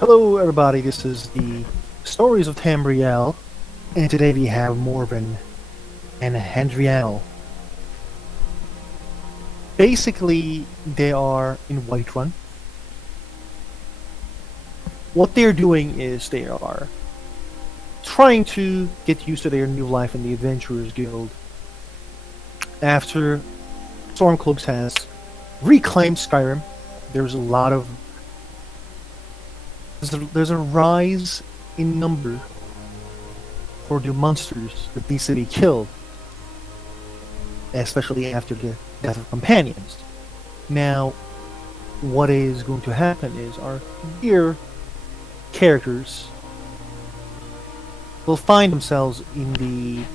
Hello, everybody. This is the Stories of Tambriel, and today we have Morven and Hendriel. Basically, they are in Whiterun. What they're doing is they are trying to get used to their new life in the Adventurers Guild after Stormcloaks has reclaimed Skyrim. There's a lot of there's a rise in number for the monsters that needs to be killed, especially after the death of companions. Now, what is going to happen is our dear characters will find themselves in the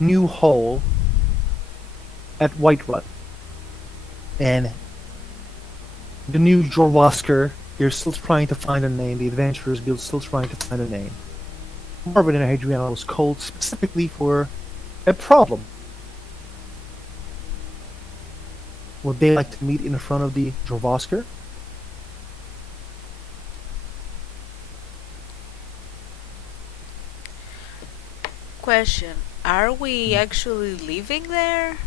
new hole at Whiterun. And the new Jorwasker, they're still trying to find a name. The Adventurers Guild is still trying to find a name. Marvin and Adriana was called specifically for a problem. Would they like to meet in front of the Jorvasker? Question: Are we actually living there,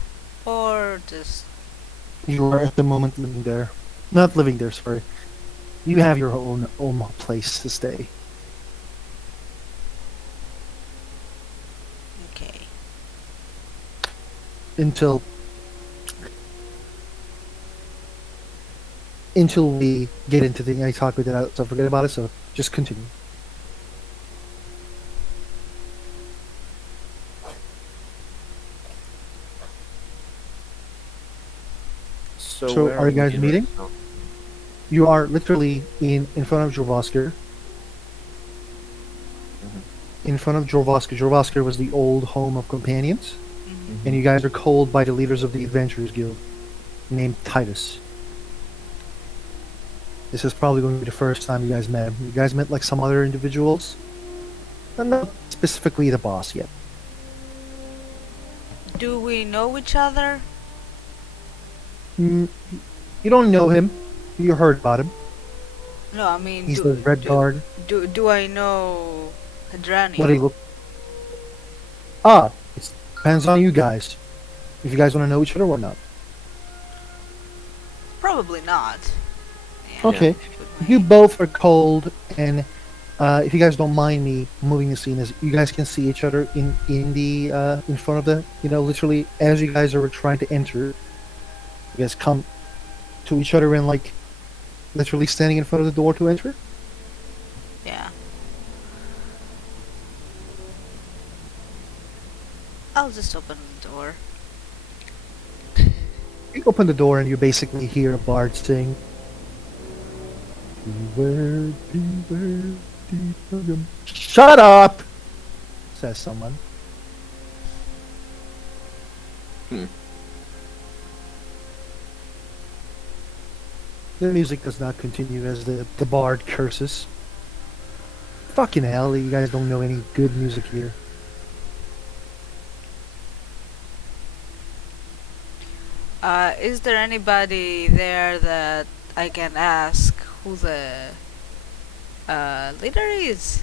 or just You are at the moment living there. Not living there, sorry. You have your own place to stay. okay? Until we get into the I talk with it, so forget about it, so just continue. So Where are are you we guys right meeting? now? You are literally in front of Jorvasker. Mhm. In front of Jorvasker. Jorvasker was the old home of companions, Mm-hmm. and you guys are called by the leaders of the Adventurers Guild, named Titus. This is probably going to be the first time you guys met him. You guys met like some other individuals, but not specifically the boss yet. Do we know each other? Mm, you don't know him. You heard about him. No, I mean, He's the Red Guard. do I know What do you Hadranio? look? Ah, it depends on you guys. If you guys want to know each other or not. Probably not. Yeah. Yeah. Okay, But you both are cold, and if you guys don't mind me moving the scene, as you guys can see each other in the in front of the literally as you guys are trying to enter, you guys come to each other and like literally standing in front of the door to enter. yeah, I'll just open the door. You open the door and you basically hear a bard sing. Beware, beware, beware. Shut up! Says someone. Hmm. The music does not continue as the bard curses. Fucking hell, you guys don't know any good music here. Is there anybody there that I can ask who the leader is?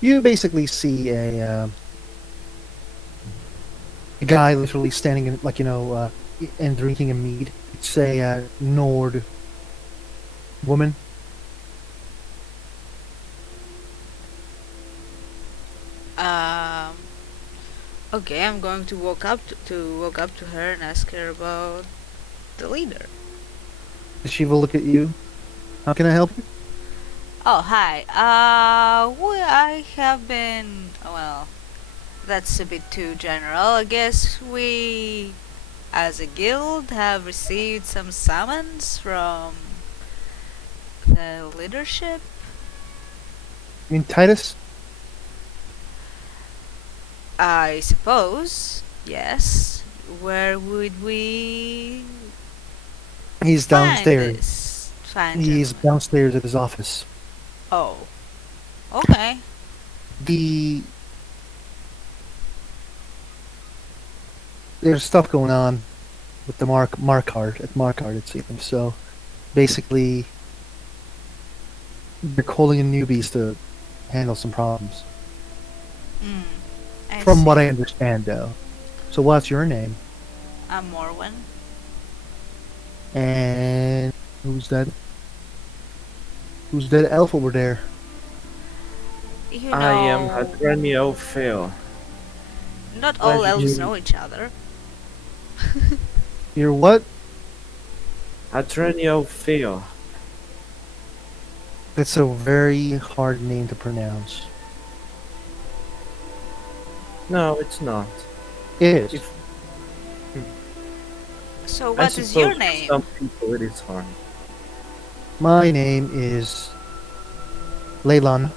You basically see a guy literally standing in, like, and drinking a mead. It's a Nord woman. Um. Okay, I'm going to walk up to her and ask her about the leader. She will look at you. How can I help you? Oh, hi. I have been. Well, that's a bit too general. I guess we, as a guild, have received some summons from the leadership. I mean, Titus? I suppose. Yes. Where would we He's find downstairs. this fine He's gentleman? downstairs at his office. Oh, okay. The There's stuff going on with the Markard at Markard, it seems. So basically, They're calling in newbies to handle some problems. Mm, I From what see. I understand, though. So, what's your name? I'm Morwen. And who's that? Who's that elf over there? You I am know, Hadranio Phil. not all Pleasure elves to know each other. You're what? Hadranio Phil. That's a very hard name to pronounce. No, it's not. It is. If So, I what is your suppose for name? some people it is hard. My name is Leylan.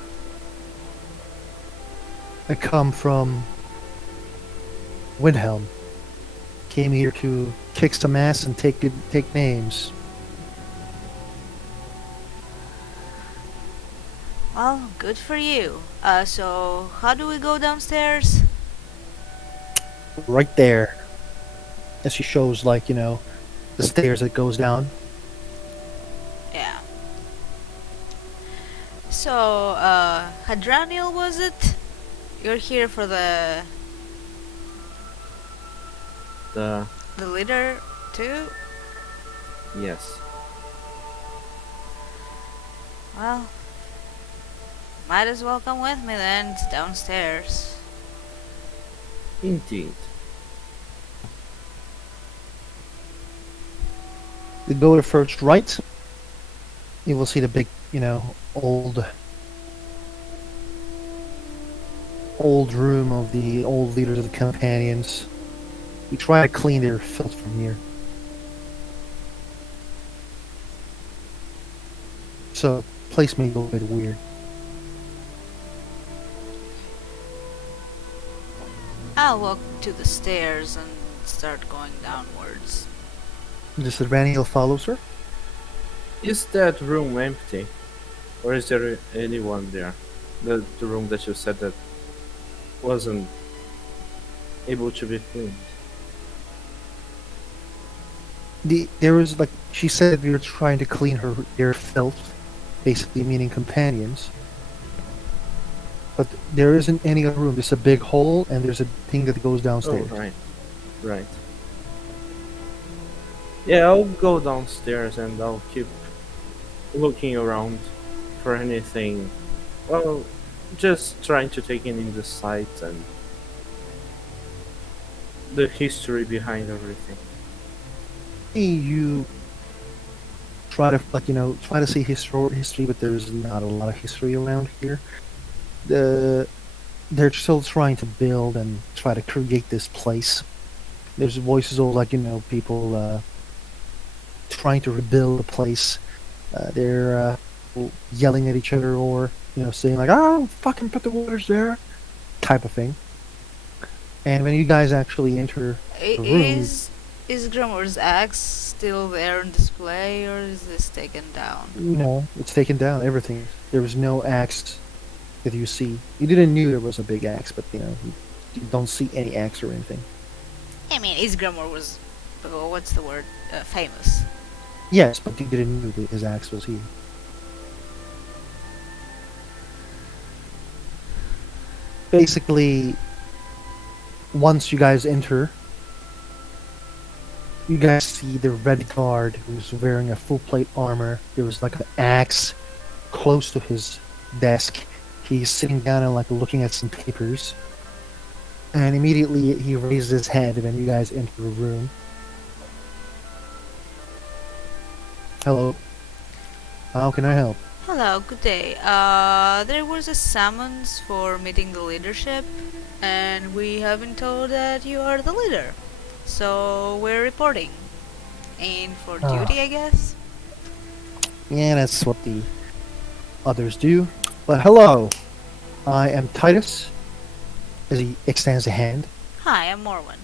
I come from Windhelm. Came here to kick some ass and take names. Well, good for you. So how do we go downstairs? Right there. As she shows, like, the stairs that goes down. Yeah. So, Hadraniel, was it? You're here for The the leader too? yes. Well, might as well come with me then. It's downstairs. Indeed. You go to first right. You will see the big, old room of the old leaders of the companions. We try to clean their filth from here. So, place may go a bit weird. I'll walk to the stairs and start going downwards. Just Raniel follows her. Is that room empty? Or is there anyone there? The room that you said that wasn't able to be cleaned. There was, like, she said we were trying to clean their filth, basically meaning companions. But there isn't any other room. There's a big hole, and there's a thing that goes Oh, downstairs. right. Right. Yeah, I'll go downstairs and I'll keep looking around for anything. Well, just trying to take in the sights and the history behind everything. You try to, like, try to see history, but there's not a lot of history around here. They're still trying to build and try to create this place. There's voices of, like, people trying to rebuild the place. They're yelling at each other, or saying like, "Oh, fucking put the waters there," type of thing. And when you guys actually enter I- the room, is Grimor's axe still there on display, or is this taken down? it's taken down. Everything. There was no axe that you see. You didn't knew there was a big axe, but you don't see any axe or anything. I mean, Isgramor was, what's the word? Famous. Yes, but you didn't know that his axe was here. Basically, once you guys enter, you guys see the red guard who's wearing a full plate armor. There was like an axe close to his desk. He's sitting down and, like, looking at some papers. And immediately he raises his head when you guys enter the room. Hello. How can I help? Hello, good day. There was a summons for meeting the leadership, and we have been told that you are the leader. So we're reporting. And for Ah. duty, I guess? Yeah, that's what the others do. But hello. I am Titus. As he extends a hand. Hi, I'm Morwen.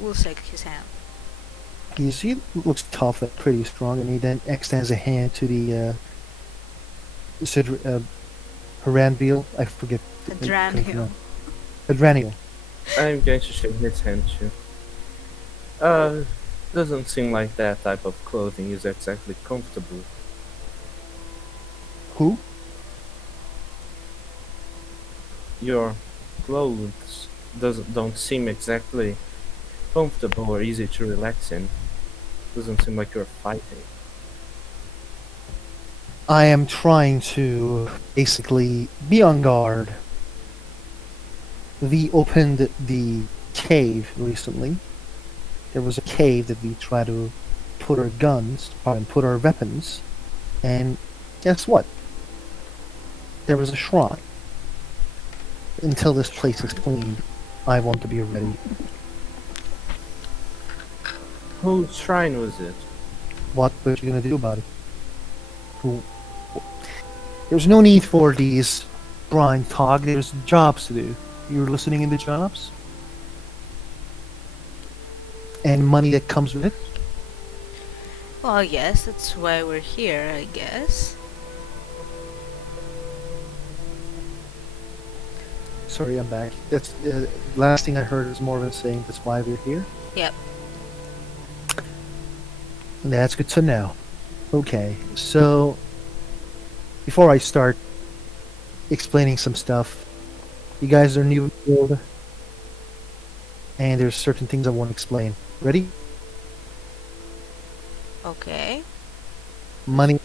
We'll shake his hand. He looks tough and pretty strong, and he then extends a hand to the Haranville. I forget. Adranio. Hadraniel. I'm going to shake his hand too. Doesn't seem like that type of clothing is exactly comfortable. Who? Your clothes don't seem exactly comfortable or easy to relax in. Doesn't seem like you're fighting. I am trying to basically be on guard. We opened the cave recently. There was a cave that we tried to put our guns, and put our weapons, and guess what? There was a shrine. Until this place is cleaned, I want to be ready. Whose shrine was it? What are you gonna do about it? Who? There's no need for these blind talk. There's jobs to do. You're listening in the jobs? And money that comes with it? Well, yes, that's why we're here, I guess. Sorry, I'm back. That's last thing I heard was Morgan saying that's why we're here. Yep. That's good to know. Okay, so before I start explaining some stuff, you guys are new in the guild, and there's certain things I want to explain. Ready? Okay. Money,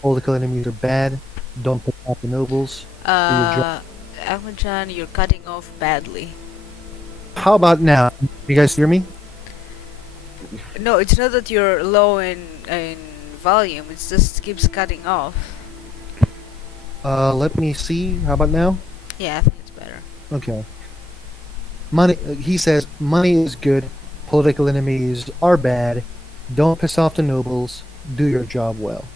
political enemies are bad. Don't pick out the nobles. Do your job. Ahmed-Jan, you're cutting off badly. How about now? You guys hear me? No, it's not that you're low in volume, it just keeps cutting off. Let me see. How about now? Yeah, I think it's better. Okay. Money. He says money is good. Political enemies are bad. Don't piss off the nobles. Do your job well.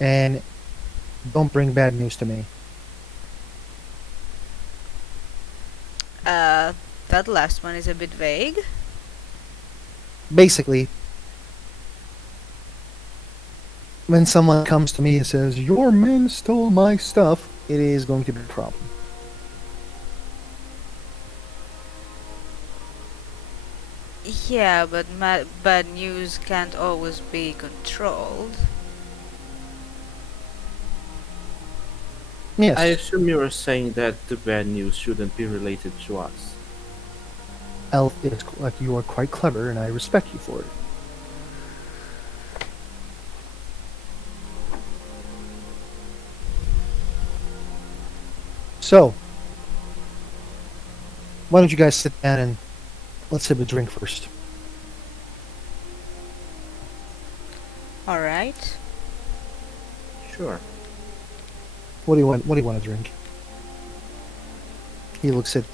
And don't bring bad news to me. That last one is a bit vague. Basically, when someone comes to me and says, "Your men stole my stuff," it is going to be a problem. Yeah, but bad news can't always be controlled. Yes. I assume you are saying that the bad news shouldn't be related to us. Elf, it's like you are quite clever, and I respect you for it. So, why don't you guys sit down and let's have a drink first. Alright. Sure. What do you want? What do you want to drink? He looks at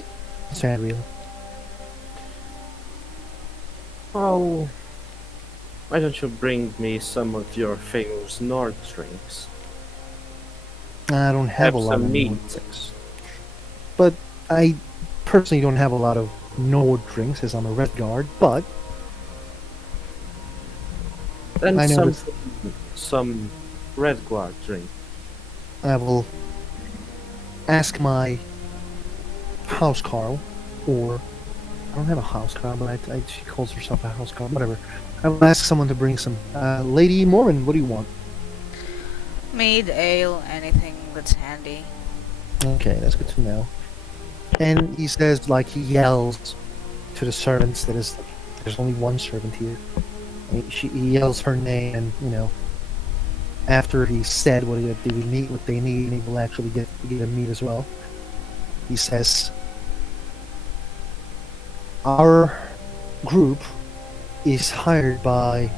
Sandriel. Oh, why don't you bring me some of your famous Nord drinks? I don't have a Have lot some of meat. Nord drinks, but I personally don't have a lot of Nord drinks as I'm a red guard. But Then I know some Red Guard drink. I will ask my house Carl, or I don't have a house Carl, but she calls herself a house Carl. Whatever. I will ask someone to bring some. Lady Mormon, what do you want? Mead, ale, anything that's handy. Okay, that's good to know. And he says, like, he yells to the servants that is, there's only one servant here. And he yells her name, and, you know, after he said what they need, and he will actually get a meat as well. He says, our group is hired by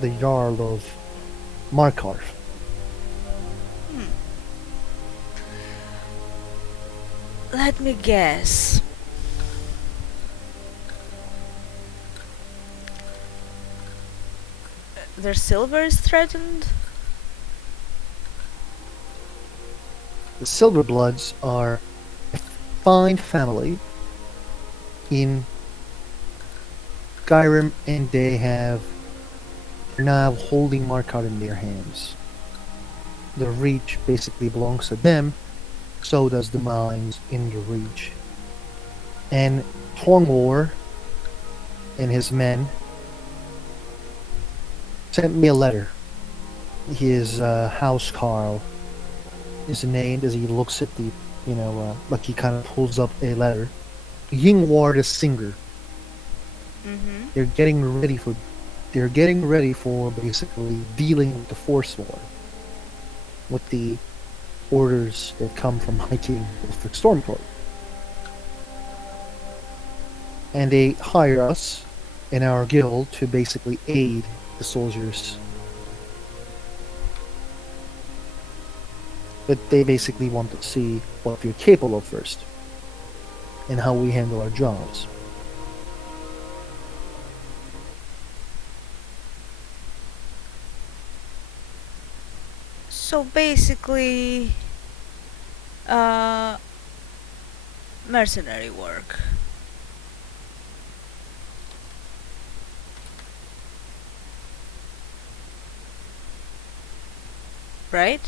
the Jarl of Markarth. Let me guess. Their silver is threatened? The Silverbloods are a fine family in Skyrim, and they're now holding Markarth in their hands. The Reach basically belongs to them, so does the mines in the Reach. And Tormor and his men sent me a letter His house Carl is named as he looks at the, like he kind of pulls up a letter. Yingwar the Singer. Mm-hmm. They're getting ready for, they're getting ready for basically dealing with the Force War, with the orders that come from High King Wolfric Stormcloak. And they hire us in our guild to basically aid the soldiers. But they basically want to see what we're capable of first and how we handle our jobs. So basically, uh, mercenary work. Right?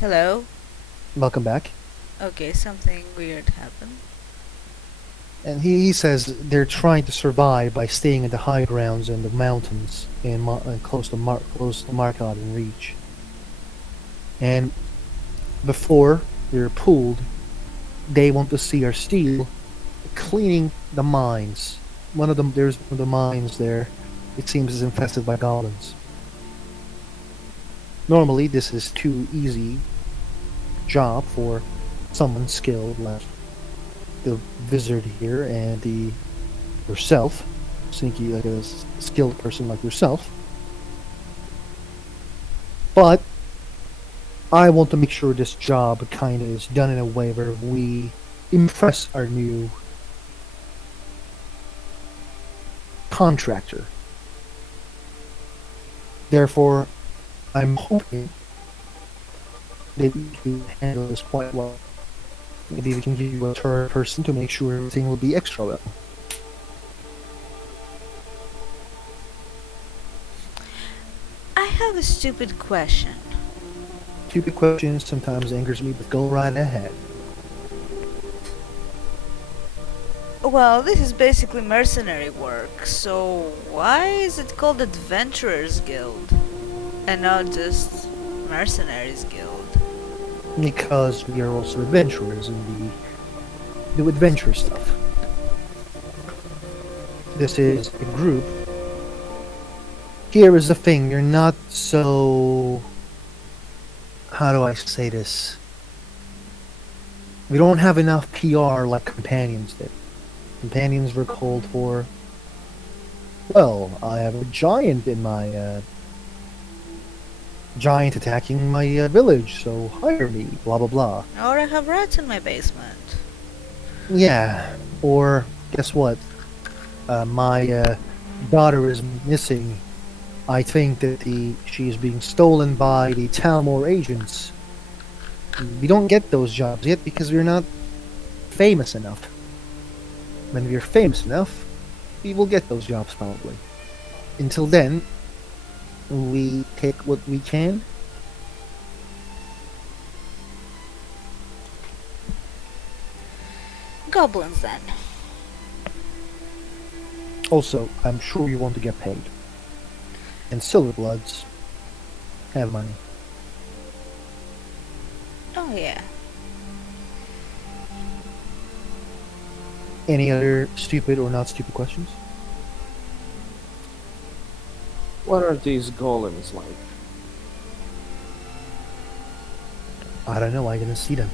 Hello? Welcome back. Okay, something weird happened. And he says they're trying to survive by staying in the high grounds and the mountains and close to Markot and Reach. And before they're pulled, they want to see our steel cleaning the mines. There's one of the mines there. It seems is infested by goblins. Normally, this is too easy job for someone skilled like the wizard here and the yourself, sneaky like a skilled person like yourself. But I want to make sure this job kind of is done in a way where we impress our new contractor. Therefore, I'm hoping that we can handle this quite well. Maybe we can give you a third person to make sure everything will be extra well. I have a stupid question. Stupid questions sometimes angers me, but go right ahead. Well, this is basically mercenary work, so why is it called Adventurers Guild and not just Mercenaries Guild? Because we are also adventurers and we do adventure stuff. This is a group. Here is the thing, you're not so... How do I say this? We don't have enough PR like companions did. Companions were called for... Well, I have a giant in my... giant attacking my village, so hire me, blah blah blah. Or I have rats in my basement. Yeah, or guess what? My daughter is missing. I think that she's being stolen by the Talmor agents. We don't get those jobs yet because we're not famous enough. When we're famous enough, we will get those jobs probably. Until then, we take what we can. Goblins then. Also, I'm sure you want to get paid. And Silverbloods have money. Oh yeah. Any other stupid or not stupid questions? What are these golems like? I don't know, I didn't see them.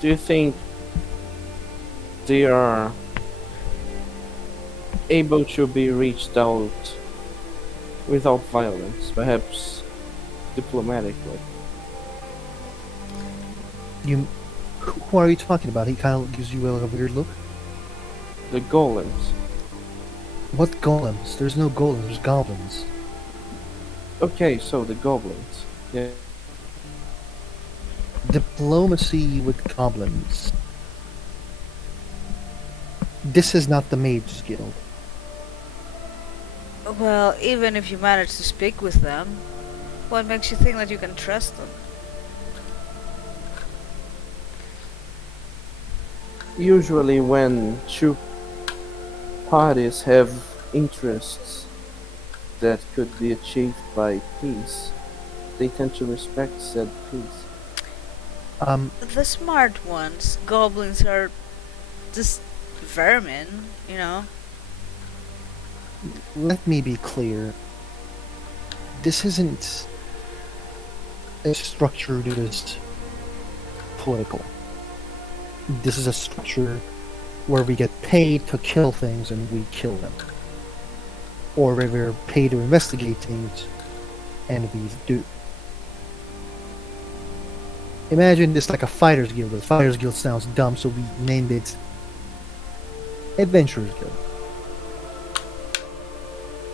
Do you think they are able to be reached out without violence, perhaps diplomatically? Who are you talking about? He kind of gives you a weird look. The golems. What golems? There's no golems, there's goblins. Okay, so the goblins. Yeah. Diplomacy with goblins. This is not the Mage's Guild. Well, even if you manage to speak with them, what makes you think that you can trust them? Usually, when two parties have interests that could be achieved by peace, they tend to respect said peace. Um, The smart ones, goblins, are just vermin, you know? let me be clear. This isn't a structure that is political. This is a structure where we get paid to kill things and we kill them. Or where we're paid to investigate things and we do. Imagine this like a fighters guild. The fighters guild sounds dumb, so we named it Adventurers Guild.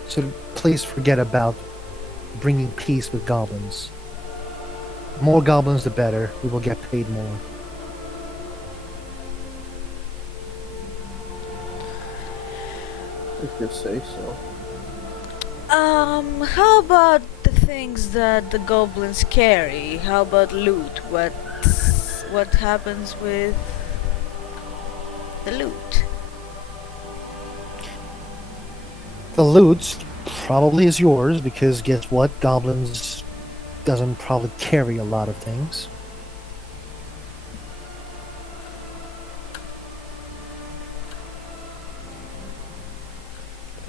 So please forget about bringing peace with goblins. The more goblins, the better. We will get paid more. If you say so. How about the things that the goblins carry? How about loot? What happens with the loot? The loot probably is yours because guess what? Goblins doesn't probably carry a lot of things.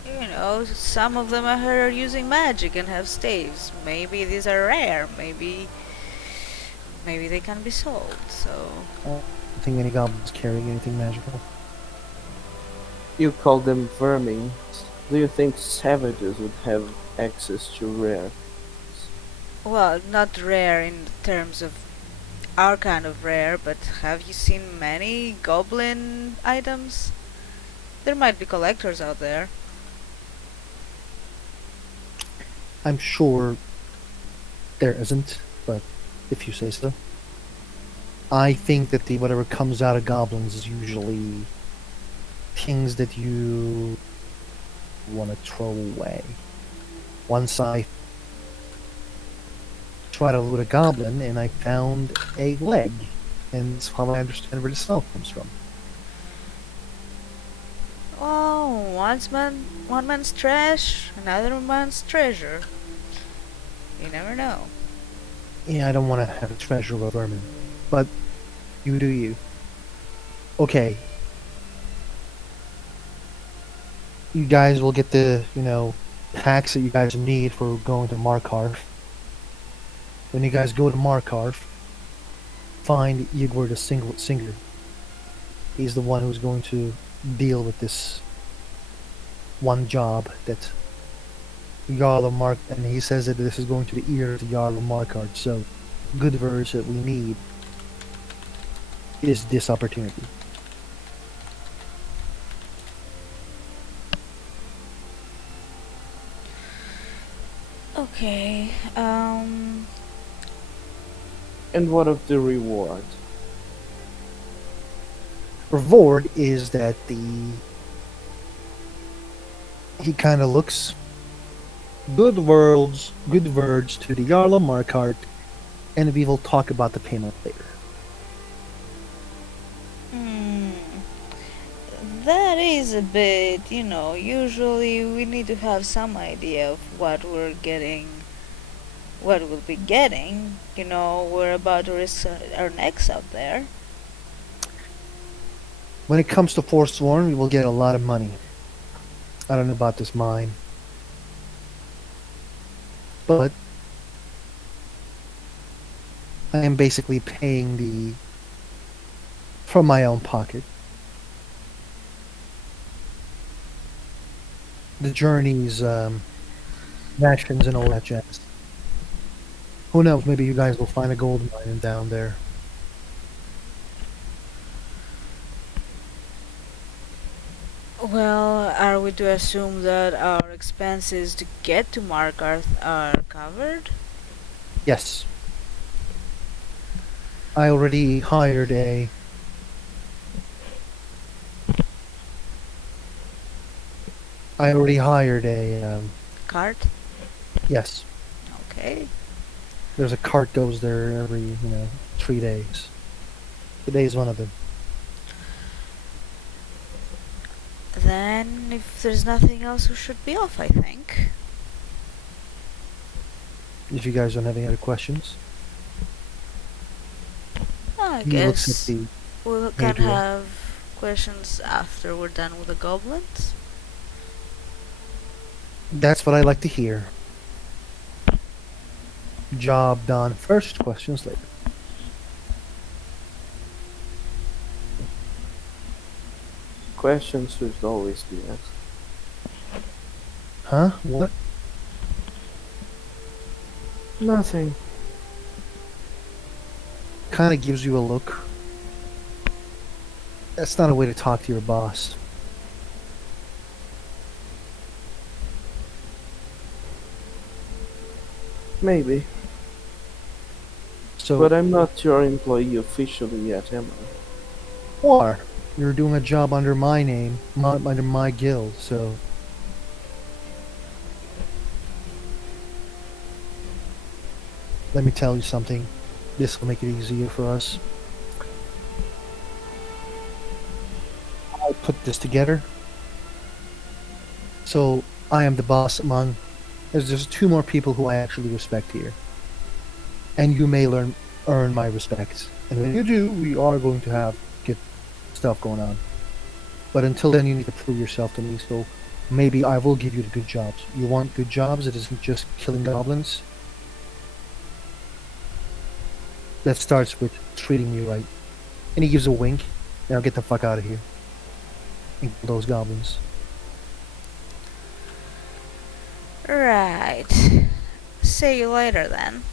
You know, some of them I heard are using magic and have staves. Maybe these are rare. Maybe they can be sold. So I don't think any goblins carry anything magical. You call them vermin. Do you think savages would have access to rare? well, not rare in terms of our kind of rare, but have you seen many goblin items? There might be collectors out there. I'm sure there isn't, but if you say so. I think that the whatever comes out of goblins is usually things that you want to throw away. Once I tried to loot a goblin and I found a leg, and that's how I understand where the smell comes from. Oh, one man's trash, another man's treasure. You never know. Yeah, I don't want to have a treasure of vermin, but you do you. Okay, you guys will get the packs that you guys need for going to Markarth. When you guys go to Markarth, find Igor the Singer. He's the one who's going to deal with this one job that Jarl of Mark, and he says that this is going to the ear of the Jarl of Markarth. So, good verse that we need is this opportunity. Okay, And what of the reward? Reward is that the he kind of looks good words to the Jarl of Markarth, and we will talk about the payment later. hmm, that is a bit, usually we need to have some idea of what we're getting, what we'll be getting. We're about to risk our necks out there. When it comes to Forsworn, we will get a lot of money. I don't know about this mine, but I am basically paying from my own pocket. The journeys, rations, and all that jazz. Who knows? Maybe you guys will find a gold mine down there. Well, are we to assume that our expenses to get to Markarth are covered? Yes, I already hired a. I already hired a. Cart? Yes, Okay. there's a cart goes there every 3 days. Today is one of them. then if there's nothing else, we should be off, I think. If you guys don't have any other questions, I he looks at guess the we can Adriel. have questions after we're done with the goblins. That's what I like to hear. Job done first, questions later. Questions should always be asked. Huh? What? Nothing. Kind of gives you a look. That's not a way to talk to your boss. Maybe. So, But I'm not your employee officially yet, am I? or you're doing a job under my name, under my guild, so let me tell you something. This will make it easier for us. I put this together. So I am the boss among. There's just two more people who I actually respect here, and you may earn my respect. And when you do, we are going to get stuff going on. But until then, you need to prove yourself to me. So maybe I will give you the good jobs. You want good jobs? It isn't just killing goblins. That starts with treating me right. And he gives a wink. Now get the fuck out of here. And kill those goblins. Right. See you later then.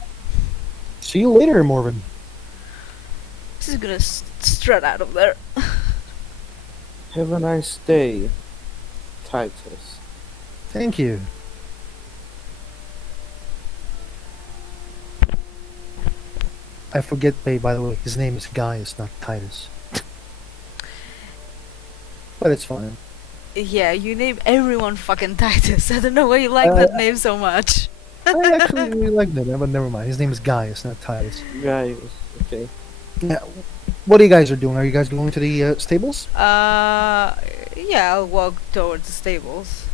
See you later, Morven. This is gonna strut out of there. Have a nice day, Titus. Thank you. I forget, by the way, his name is Gaius, not Titus. But it's fine. Yeah, you name everyone fucking Titus. I don't know why you like that name so much. I actually really like that, but never mind. His name is Gaius, not Titus. Guys, okay. Yeah. What are you guys doing? Are you guys going to the stables? Yeah, I'll walk towards the stables.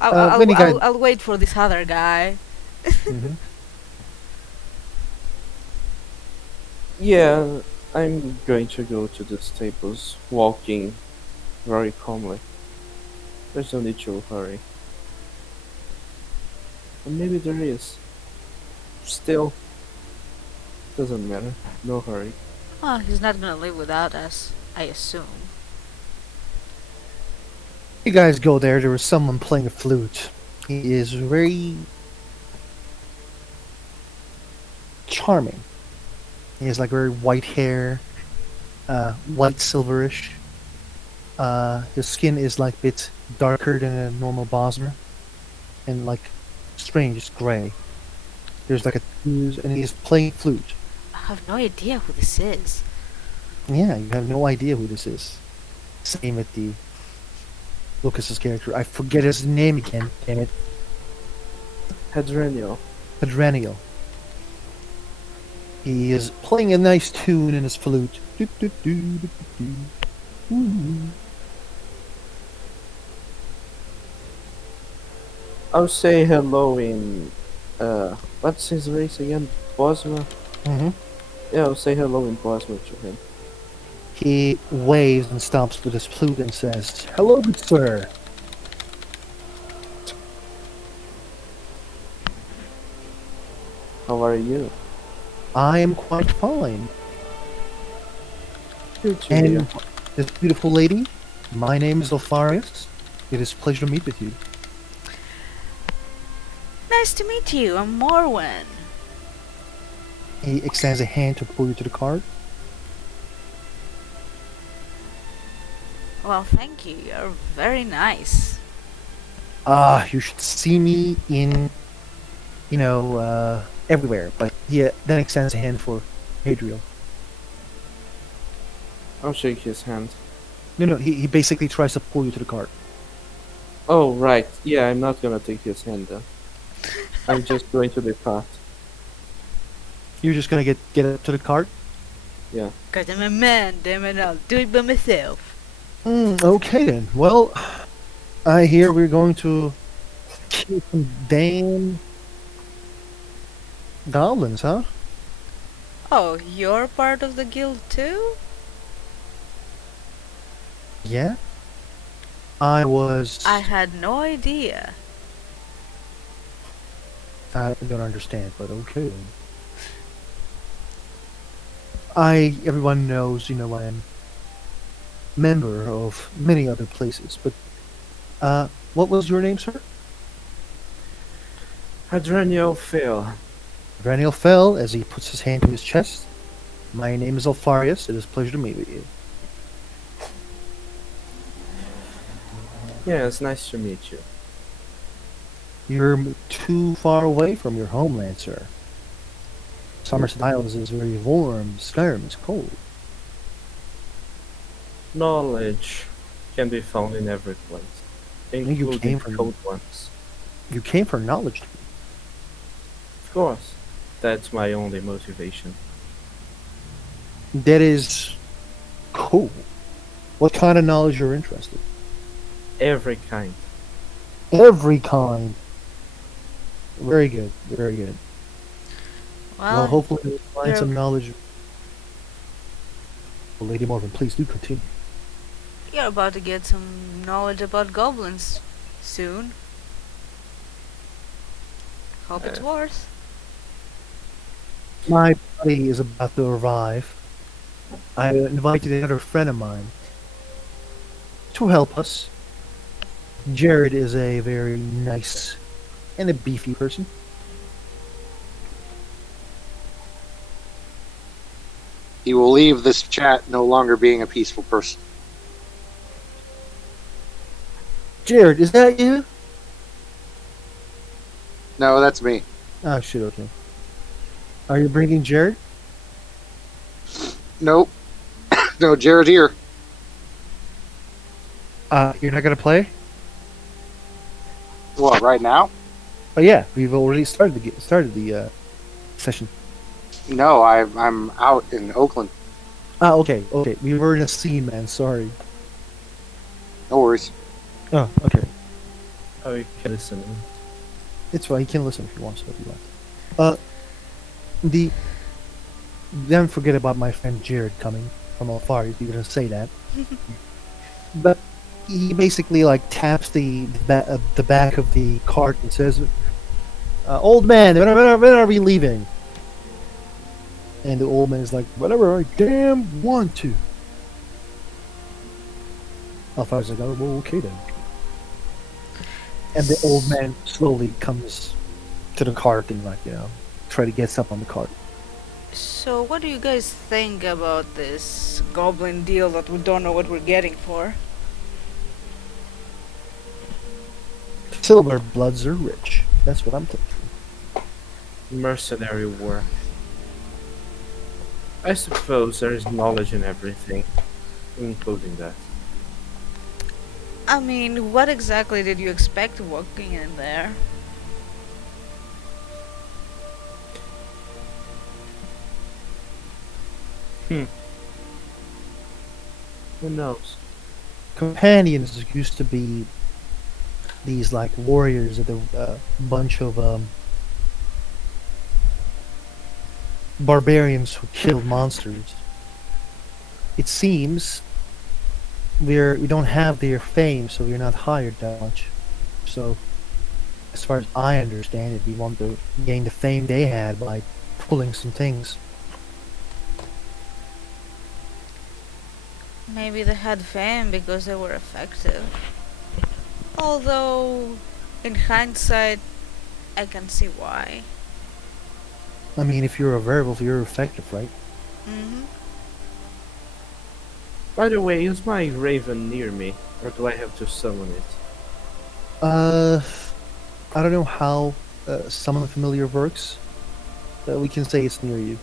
When you guys- I'll wait for this other guy. Mhm. Yeah, I'm going to go to the stables, walking very calmly. There's no need to hurry. And maybe there is. Still, doesn't matter. No hurry. Oh, he's not gonna live without us, I assume. You guys go there. There is someone playing a flute. He is very charming. He has like very white hair, white silverish. His skin is like a bit darker than a normal Bosmer, and like strange, it's gray. There's like a fuse, and he's playing flute. I have no idea who this is. Yeah, you have no idea who this is. Same with the Lucas's character. I forget his name again. Damn it, Hadrianio. Adrenio. He is playing a nice tune in his flute. Do, do, do, do, do, do. Ooh. I'll say hello in what's his race again? Bosma? Mm-hmm. Yeah, I'll say hello in Bosma to him. He waves and stomps with his flute and says, "Hello, good sir." How are you? I am quite fine. Good to hear. And this beautiful lady, my name is Alfarius. It is a pleasure to meet with you. Nice to meet you, I'm Morwen. He extends a hand to pull you to the cart. Well, thank you, you're very nice. You should see me in, everywhere. But he then extends a hand for Hadriel. I'll shake his hand. No, he basically tries to pull you to the cart. Oh, right. Yeah, I'm not gonna take his hand then. I'm just going to the cart. You're just gonna get up to the cart? Yeah. Cause I'm a man, damn it, I'll do it by myself. Okay then. Well, I hear we're going to kill some damn goblins, huh? Oh, you're part of the guild too? Yeah. I I was. had no idea. I don't understand, but okay. Everyone knows, I am member of many other places, but what was your name, sir? Hadrenial fail. Raniel fell as he puts his hand to his chest. My name is Alfarius. It is a pleasure to meet with you. Yeah, it's nice to meet you. You're too far away from your homeland, sir. Somerset Islands is very warm. Skyrim is cold. Knowledge can be found in every place, I think including cold ones. you came for knowledge. Of course, that's my only motivation. That is cool. What kind of knowledge you're interested? Every kind. Every kind. Very good. Very good. Well, Well, hopefully we'll find you're some knowledge. Well, Lady Morgan, please do continue. you're about to get some knowledge about goblins soon. Hope it's Uh, worth. My body is about to arrive. I invited another friend of mine to help us. Jared is a very nice and a beefy person. He will leave this chat no longer being a peaceful person. Jared, is that you? No, that's me. Oh, shit, okay. Are you bringing Jared? Nope. No, Jared here. You're not gonna play? What, right now? Oh yeah, we've already started the session. No, I'm out in Oakland. Okay. We were in a scene, man. Sorry. No worries. Oh, okay. Oh, you can listen. It's fine. He can listen if he wants to. If he wants. Uh, the Don't forget about my friend Jared coming from Alfari. You're gonna say that, but he basically like taps the back of the cart and says, "Old man, when are we leaving?" And the old man is like, "Whatever I damn want to." Alfari's like, "Oh, well, okay then." And the old man slowly comes to the cart and try to get stuff on the cart. So, what do you guys think about this goblin deal that we don't know what we're getting for? Silverbloods are rich. That's what I'm thinking. Mercenary work. I suppose there is knowledge in everything, including that. I mean, what exactly did you expect walking in there? Who knows? Companions used to be these like warriors of the bunch of barbarians who killed monsters. It seems we don't have their fame, so we're not hired that much. So, as far as I understand it, we want to gain the fame they had by pulling some things. Maybe they had fame because they were effective. Although, in hindsight, I can see why. I mean, if you're a werewolf, you're effective, right? hmm By the way, is my raven near me, or do I have to summon it? Uh, I don't know how summon familiar works. We can say it's near you.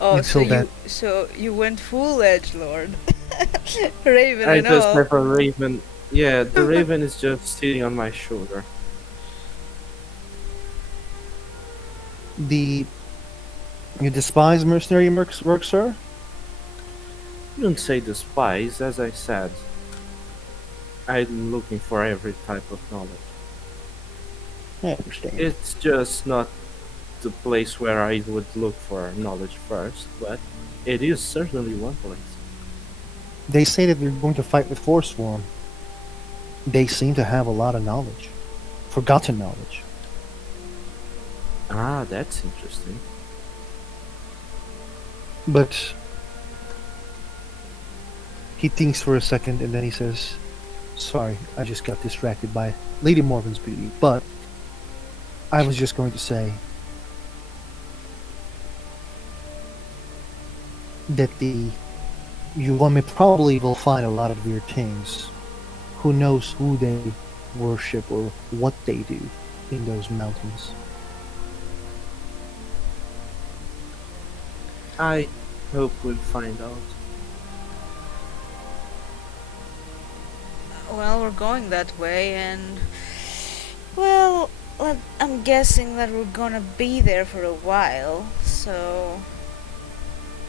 Oh, Until that. so you went full edge lord, Raven I and just all. have a raven. Yeah, the raven is just sitting on my shoulder. You despise mercenary work, sir? I don't say despise, as I said. I'm looking for every type of knowledge. I understand. It's just not the place where I would look for knowledge first, but it is certainly one place. They say that they're going to fight with Forsworm. They seem to have a lot of knowledge. Forgotten knowledge. Ah, that's interesting. But he thinks for a second and then he says, sorry, I just got distracted by Lady Morgan's beauty. But I was just going to say that the Yuwame probably will find a lot of weird things. Who knows who they worship or what they do in those mountains. I hope we'll find out. Well, we're going that way, and well, I'm guessing that we're gonna be there for a while. So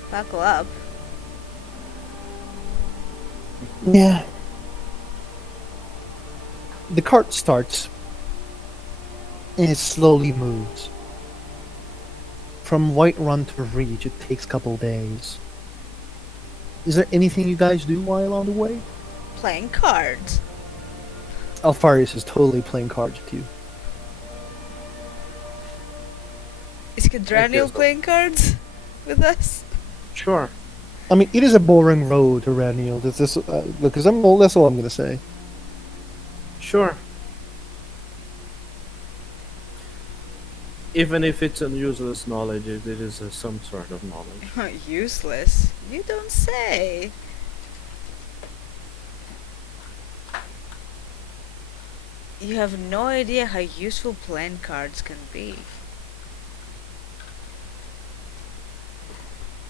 buckle up. Yeah. The cart starts and it slowly moves. From Whiterun to Reach, it takes a couple days. Is there anything you guys do while on the way? Playing cards. Alfarius is totally playing cards with you. Is Cadraniel so. playing cards with us? Sure. I mean, it is a boring road to Raniel. Because that's all I'm gonna say. Sure. Even if it's an useless knowledge, it is some sort of knowledge. Useless. You don't say. You have no idea how useful playing cards can be.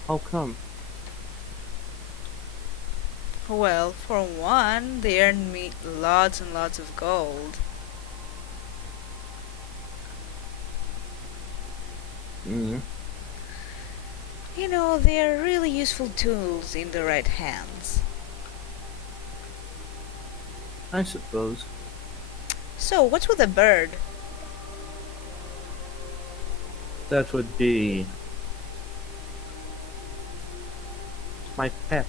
How come? Well, for one, they earn me lots and lots of gold. Mm, You know, they are really useful tools in the right hands. I suppose. So, what's with a bird? That would be my pet.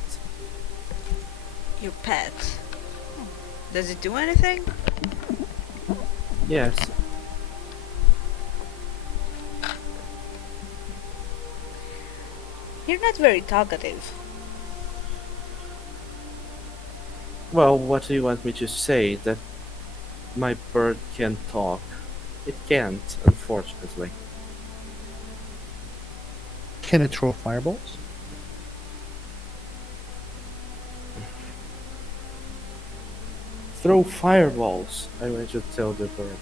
Your pet. Does it do anything? Yes. You're not very talkative. Well, what do you want me to say? That my bird can talk? It can't, unfortunately. Can it throw fireballs? Throw fireballs, I want to tell the bird.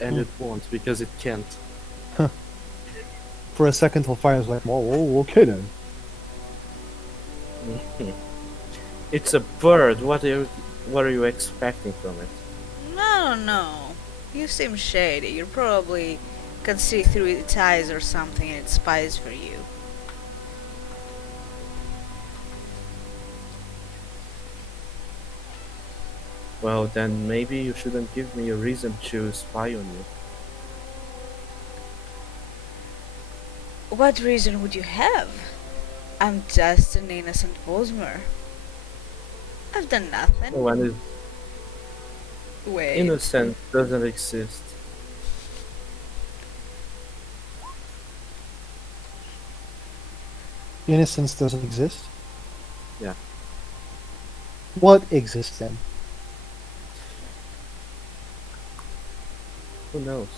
And Hmm. it won't, because it can't. For a second, Alfarius like, whoa, okay then. Mhm. It's a bird. What are you expecting from it? No. You seem shady. You probably can see through its eyes or something and it spies for you. Well, then maybe you shouldn't give me a reason to spy on you. What reason would you have? I'm just an innocent Bosmer. I've done nothing. When is Wait. innocent doesn't exist. Innocence doesn't exist? Yeah. What exists then? Who knows?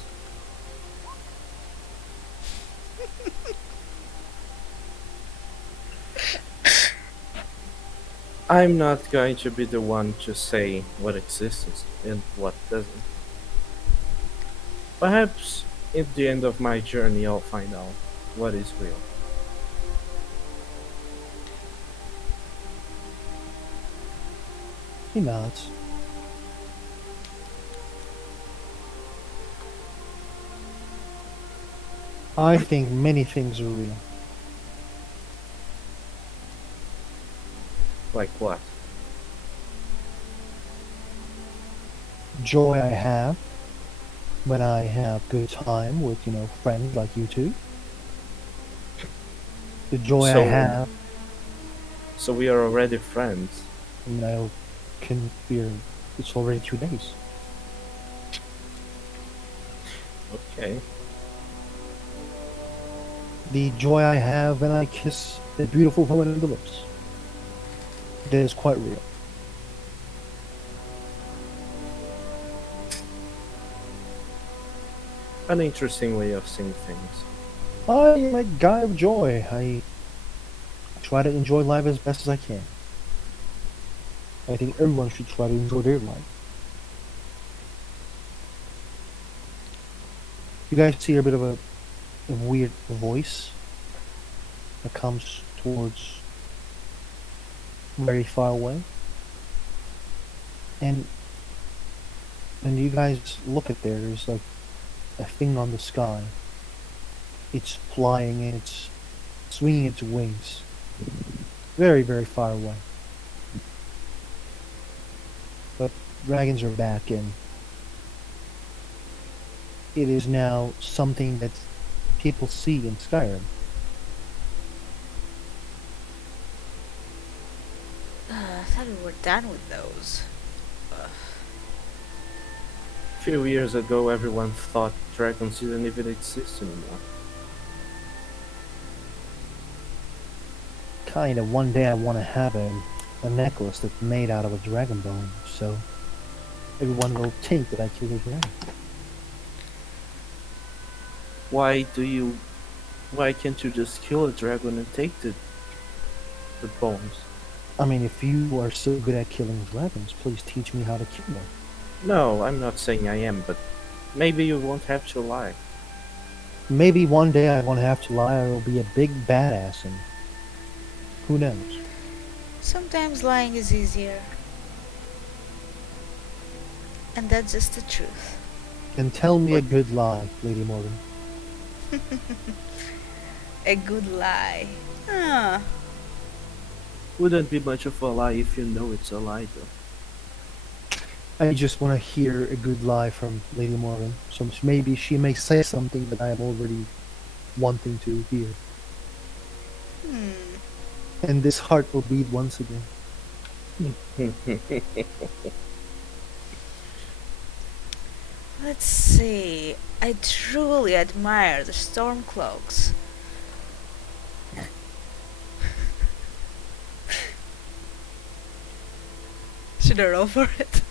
I'm not going to be the one to say what exists and what doesn't. Perhaps at the end of my journey I'll find out what is real. He nods. I think many things are real. Like what? joy I have when I have good time with, friends like you two. The joy I So, have so we are already friends. when I can be. It's already 2 days. Okay. The joy I have when I kiss a beautiful woman on the lips. That is quite real. An interesting way of seeing things. I am a guy of joy. I try to enjoy life as best as I can. I think everyone should try to enjoy their life. You guys see a bit of a weird voice that comes towards very far away. And when you guys look at there, there's like a thing on the sky. It's flying and it's swinging its wings. Very, very far away. But dragons are back and it is now something that people see in Skyrim. I thought we were done with those. A few years ago, everyone thought dragons didn't even exist anymore. Kinda one day I want to have a necklace that's made out of a dragon bone, so everyone will think that I killed a dragon. Why do you? Why can't you just kill a dragon and take the bones? I mean, if you are so good at killing dragons, please teach me how to kill them. No, I'm not saying I am, but maybe you won't have to lie. Maybe one day I won't have to lie, I will be a big badass, and who knows? Sometimes lying is easier. And that's just the truth. And tell me a good lie, Lady Morgan. A good lie. Ah, Wouldn't be much of a lie if you know it's a lie, though. I just want to hear a good lie from Lady Morgan. So maybe she may say something that I am already wanting to hear. hmm. And this heart will beat once again. Let's see. I truly admire the storm cloaks. Should I roll for it?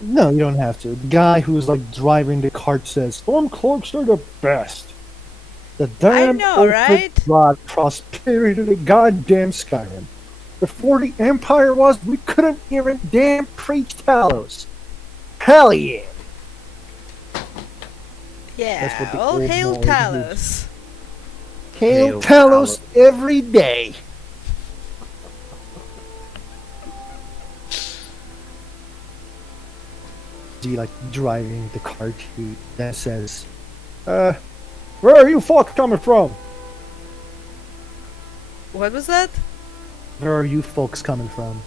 No, you don't have to. The guy who's like driving the cart says, Stormcloaks are the best. The damn know, ultimate right? brought prosperity to the goddamn Skyrim. Before the Empire was, we couldn't even damn preach Talos. Hell yeah! That's what Yeah, the all old hail Nords Talos. Hail Hail Talos every day. He like driving the cart that says, where are you folks coming from? What was that? Where are you folks coming from?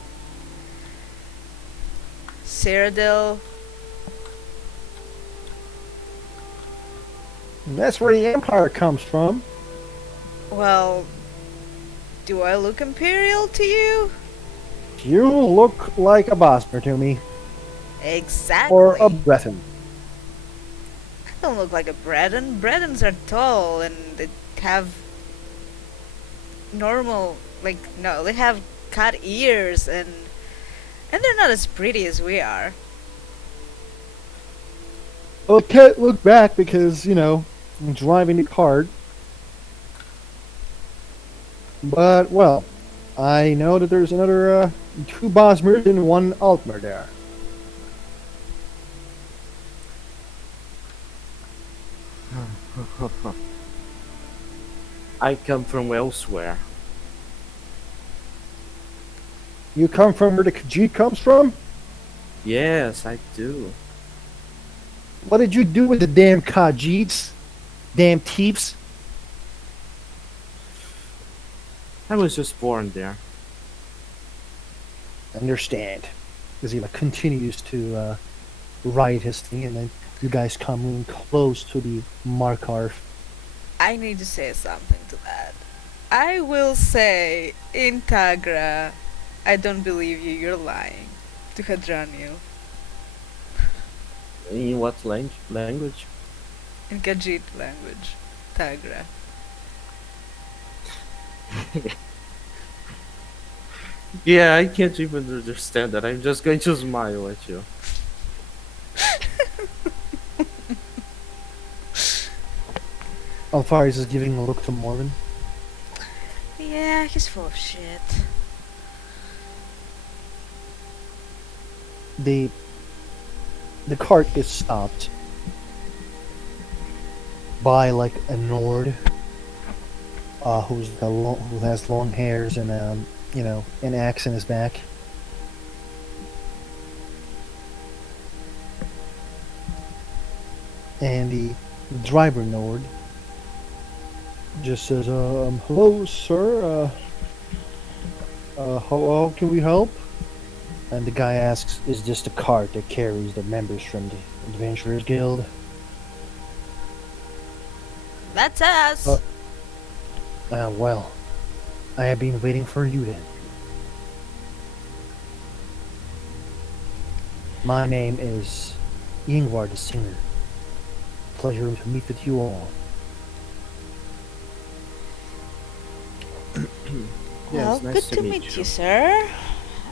Cyrodiil. That's where the Empire comes from. Well, do I look imperial to you? You look like a Bosmer to me. Exactly. Or a Breton. I don't look like a Breton. Bretons are tall and they have normal, like, no, they have cut ears and they're not as pretty as we are. Well, can't look back because, I'm driving the cart. But, well, I know that there's another 2 Bosmers and 1 Altmer there. I come from elsewhere. You come from where the Khajiit comes from? Yes, I do. What did you do with the damn Khajiits? Damn teeps? I was just born there. Understand. Because he continues to riotously, and then you guys come in close to the Markarth. I need to say something to that. I will say, Integra, I don't believe you, you're lying. To Hadranil. In what language? In Khajiit language. Tagra. Yeah, I can't even understand that. I'm just going to smile at you. Alfaris is giving a look to Morven. Yeah, he's full of shit. The cart is stopped by like a Nord, who has long hairs and an axe in his back. And the driver Nord just says, "Hello, sir. How can we help?" And the guy asks, "Is this the cart that carries the members from the Adventurers Guild?" That's us! Well, I have been waiting for you then. My name is Ingvar the Singer. Pleasure to meet with you all. Well, Yes, nice good to meet meet you, sir.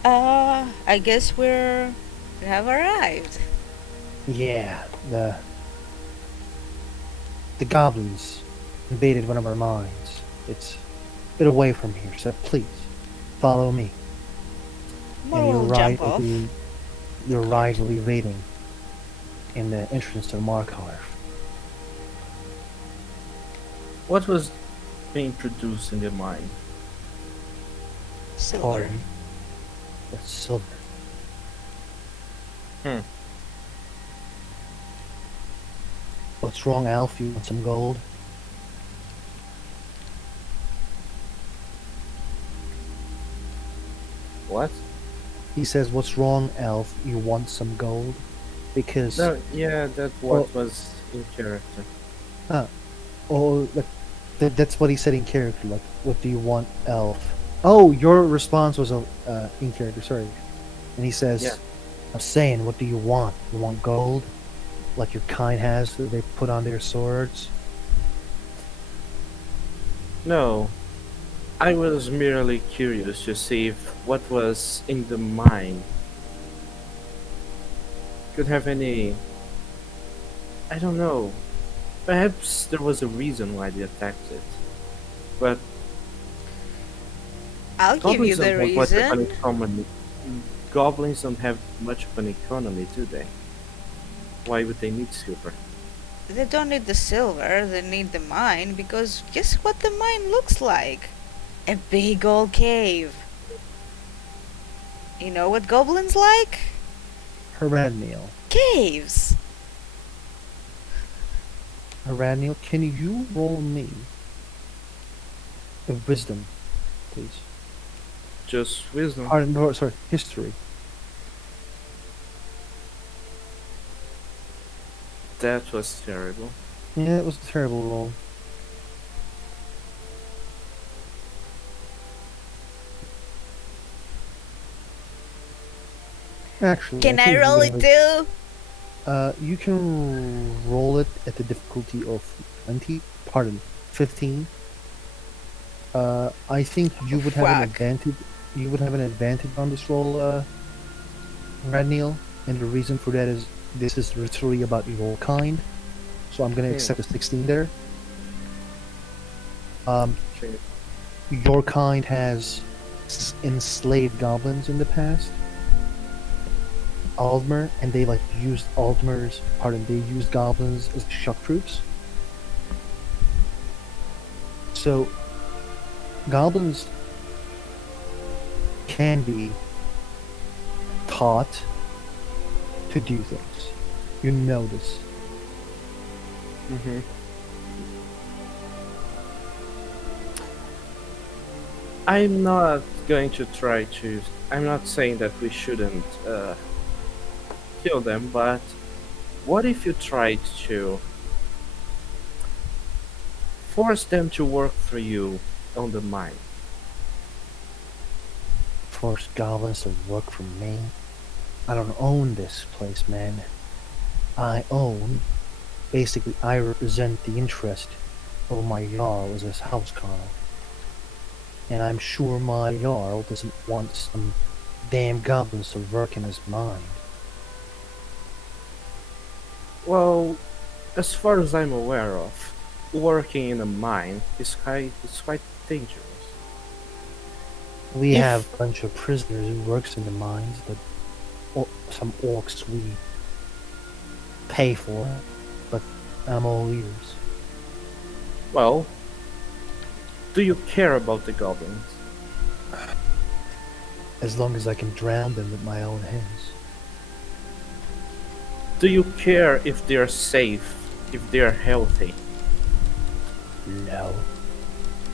I guess we have arrived. Yeah, the goblins invaded one of our mines. It's a bit away from here, so please follow me. And We'll jump off. Your ride will be waiting in the entrance to the Markarth. What was being produced in the mine? Silver. Pardon? That's silver. Hmm. What's wrong, Alf? You want some gold? What? He says, "What's wrong, Alf? You want some gold?" Because No, yeah, that what was in character. like that's what he said in character. Like, what do you want, Elf? Oh, your response was in character. Sorry. And he says, Yeah. "I'm saying, what do you want? You want gold, like your kind has that they put on their swords?" No, I was merely curious to see if what was in the mine could have any. I don't know. Perhaps there was a reason why they attacked it. But I'll give you goblins the don't have much of an reason. economy. Goblins don't have much of an economy, do they? Why would they need silver? They don't need the silver, they need the mine, because guess what the mine looks like? A big old cave. You know what goblins like? Haradniel. Caves! Haradniel, can you roll me a wisdom, please? Just wisdom. Pardon, no, sorry, history. That was terrible. Yeah, it was a terrible roll. Actually, Can I think roll you it too? You can roll it at the difficulty of 20. Pardon, 15. I think you would have an Fuck. advantage. You would have an advantage on this roll, Radniel, and the reason for that is this is literally about your kind. So I'm gonna accept a 16 there. Okay. Your kind has enslaved goblins in the past. Aldmer, and they like used Aldmer's. Pardon, they used goblins as shock troops. So, goblins can be taught to do things. You know this. Mm-hmm. I'm not going to try to. I'm not saying that we shouldn't kill them, but what if you tried to force them to work for you on the mine? Force goblins to work for me. I don't own this place, man. Basically, I represent the interest of my Jarl as his housecarl. And I'm sure my Jarl doesn't want some damn goblins to work in his mine. Well, as far as I'm aware of, working in a mine is quite dangerous. We If have a bunch of prisoners who works in the mines, but some orcs we pay for, but I'm all ears. well, do you care about the goblins? As long as I can drown them with my own hands. Do you care if they're safe, if they're healthy? No.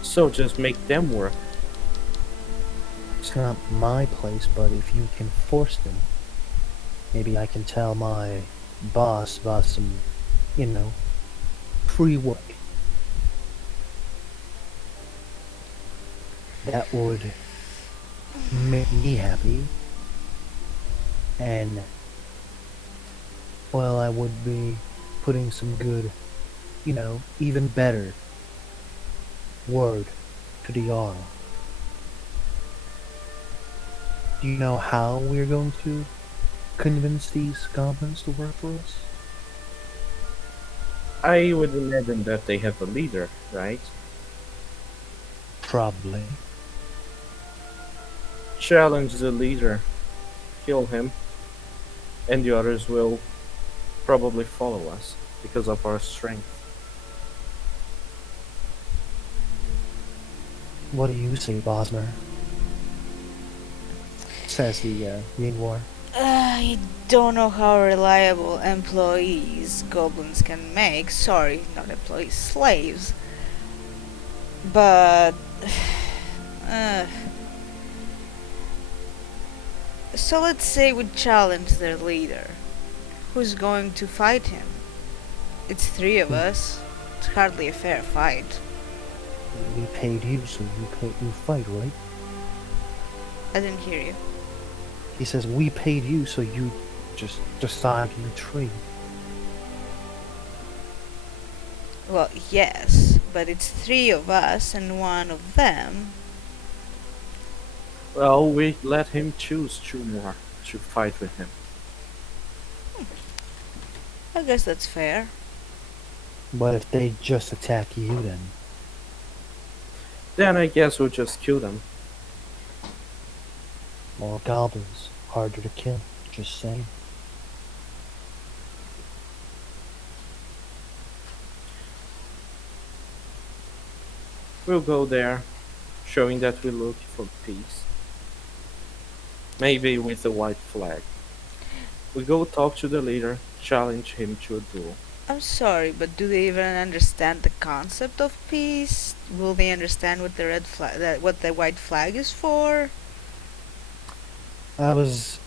So just make them work. It's not my place, but if you can force them, maybe I can tell my boss about some, free work. That would make me happy. And, well, I would be putting some good, even better word to the Jarl. Do you know how we're going to convince these goblins to work for us? I would imagine that they have a leader, right? Probably. Challenge the leader, kill him, and the others will probably follow us because of our strength. What do you say, Bosmer? Says the Yingwar. I don't know how reliable employees goblins can make. Sorry, not employees, slaves. But uh, so let's say we challenge their leader. Who's going to fight him? It's three of us. It's hardly a fair fight. We paid you, so you fight, right? I didn't hear you. He says we paid you, so you just decide to retreat. Well, yes, but it's three of us and one of them. Well, we let him choose two more to fight with him. I guess that's fair. But if they just attack you, Then I guess we'll just kill them. more goblins, harder to kill. Just saying. We'll go there, showing that we look for peace. Maybe with a white flag. We go talk to the leader, challenge him to a duel. I'm sorry, but do they even understand the concept of peace? Will they understand what the red flag, what the white flag is for? I was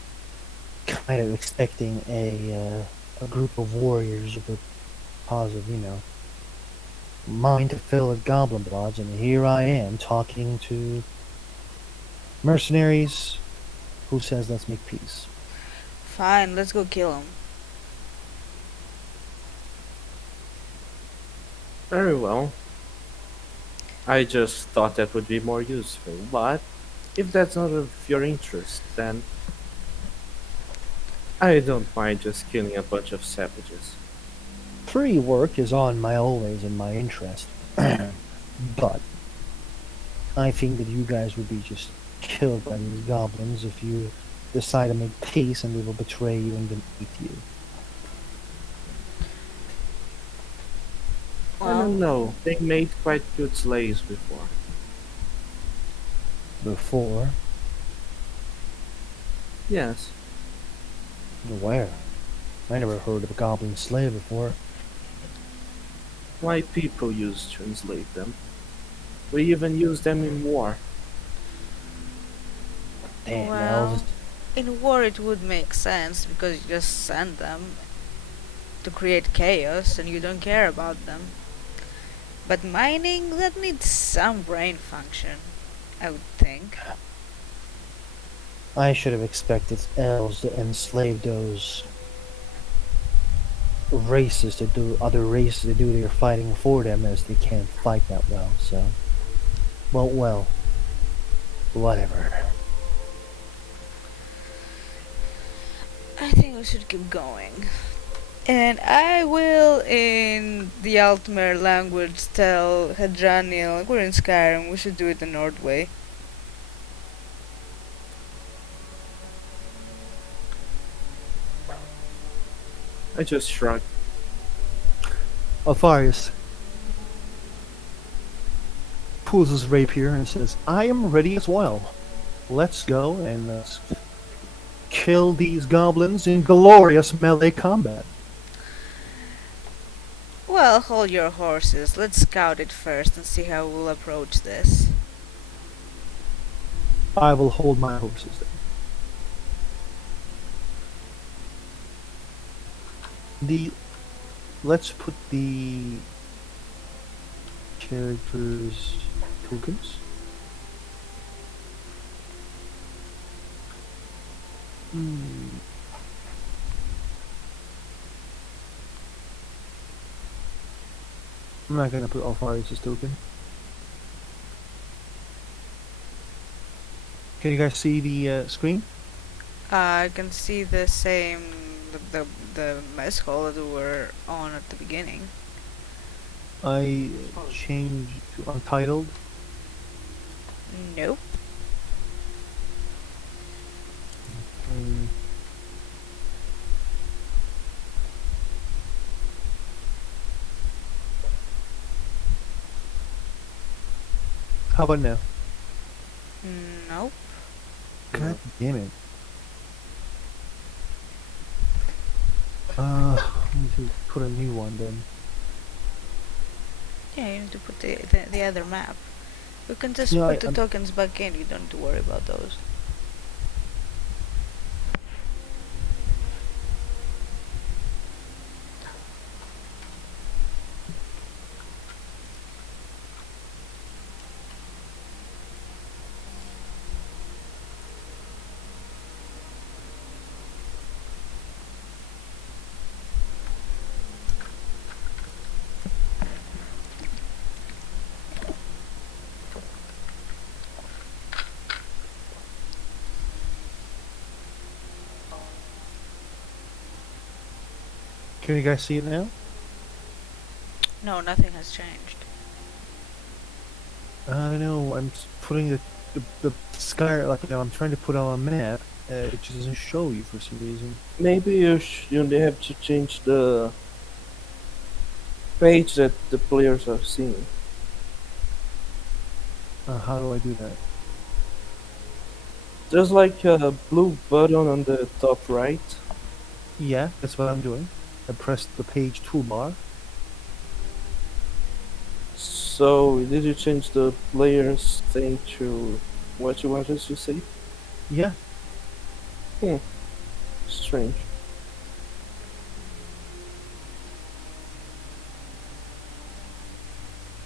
kind of expecting a group of warriors with positive, mind to fill with goblin bloods, and here I am talking to mercenaries who says let's make peace. Fine, let's go kill him. Very well. I just thought that would be more useful, but if that's not of your interest, then I don't mind just killing a bunch of savages. Free work is always in my interest, but I think that you guys would be just killed by these goblins if you decide to make peace, and we will betray you and defeat you. I don't know, they made quite good slaves before. Before, Yes, where? I never heard of a goblin slave before. my people used to enslave them. We even used them in war. Damn Well, elves. In war, it would make sense because you just send them to create chaos and you don't care about them. But mining, that needs some brain function, I would think. I should have expected elves to enslave those races to do other races to do their fighting for them, as they can't fight that well. So, well, whatever. I think we should keep going. And I will, in the Altmer language, tell Hadraniel we're in Skyrim, we should do it the Nord way. I just shrug. Alpharius pulls his rapier and says, "I am ready as well. Let's go and kill these goblins in glorious melee combat." Well, hold your horses. Let's scout it first and see how we'll approach this. I will hold my horses then. Let's put the characters tokens. I'm not gonna put Alpharius' token. Can you guys see the screen? I can see the same, the mess hall that we were on at the beginning. I changed to untitled. Nope. Um, how about now? Nope. God damn it. I need to put a new one then. Yeah, you need to put the other map. We can just Yeah, put the tokens back in, you don't need to worry about those. Can you guys see it now? No, nothing has changed. I don't know. I'm putting the sky, like, I'm trying to put on a map. It just doesn't show you for some reason. Maybe you have to change the page that the players are seeing. How do I do that? There's like a blue button on the top right. Yeah, that's what I'm doing. I pressed the page toolbar. So did you change the players thing to what you wanted to see? Yeah. Strange.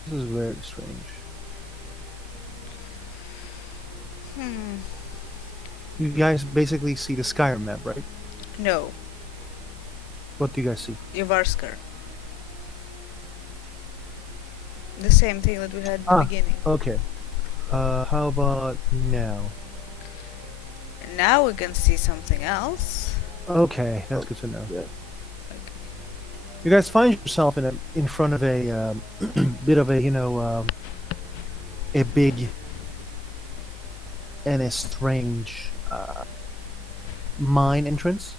This is very strange. Hmm. You guys basically see the Skyrim map, right? No, What do you guys see? Yvarskar. The same thing that we had at the Ah. beginning. Okay. How about now? Now we can see something else. Okay, that's good to know. Yeah. You guys find yourself in front of a bit of a a big and a strange mine entrance,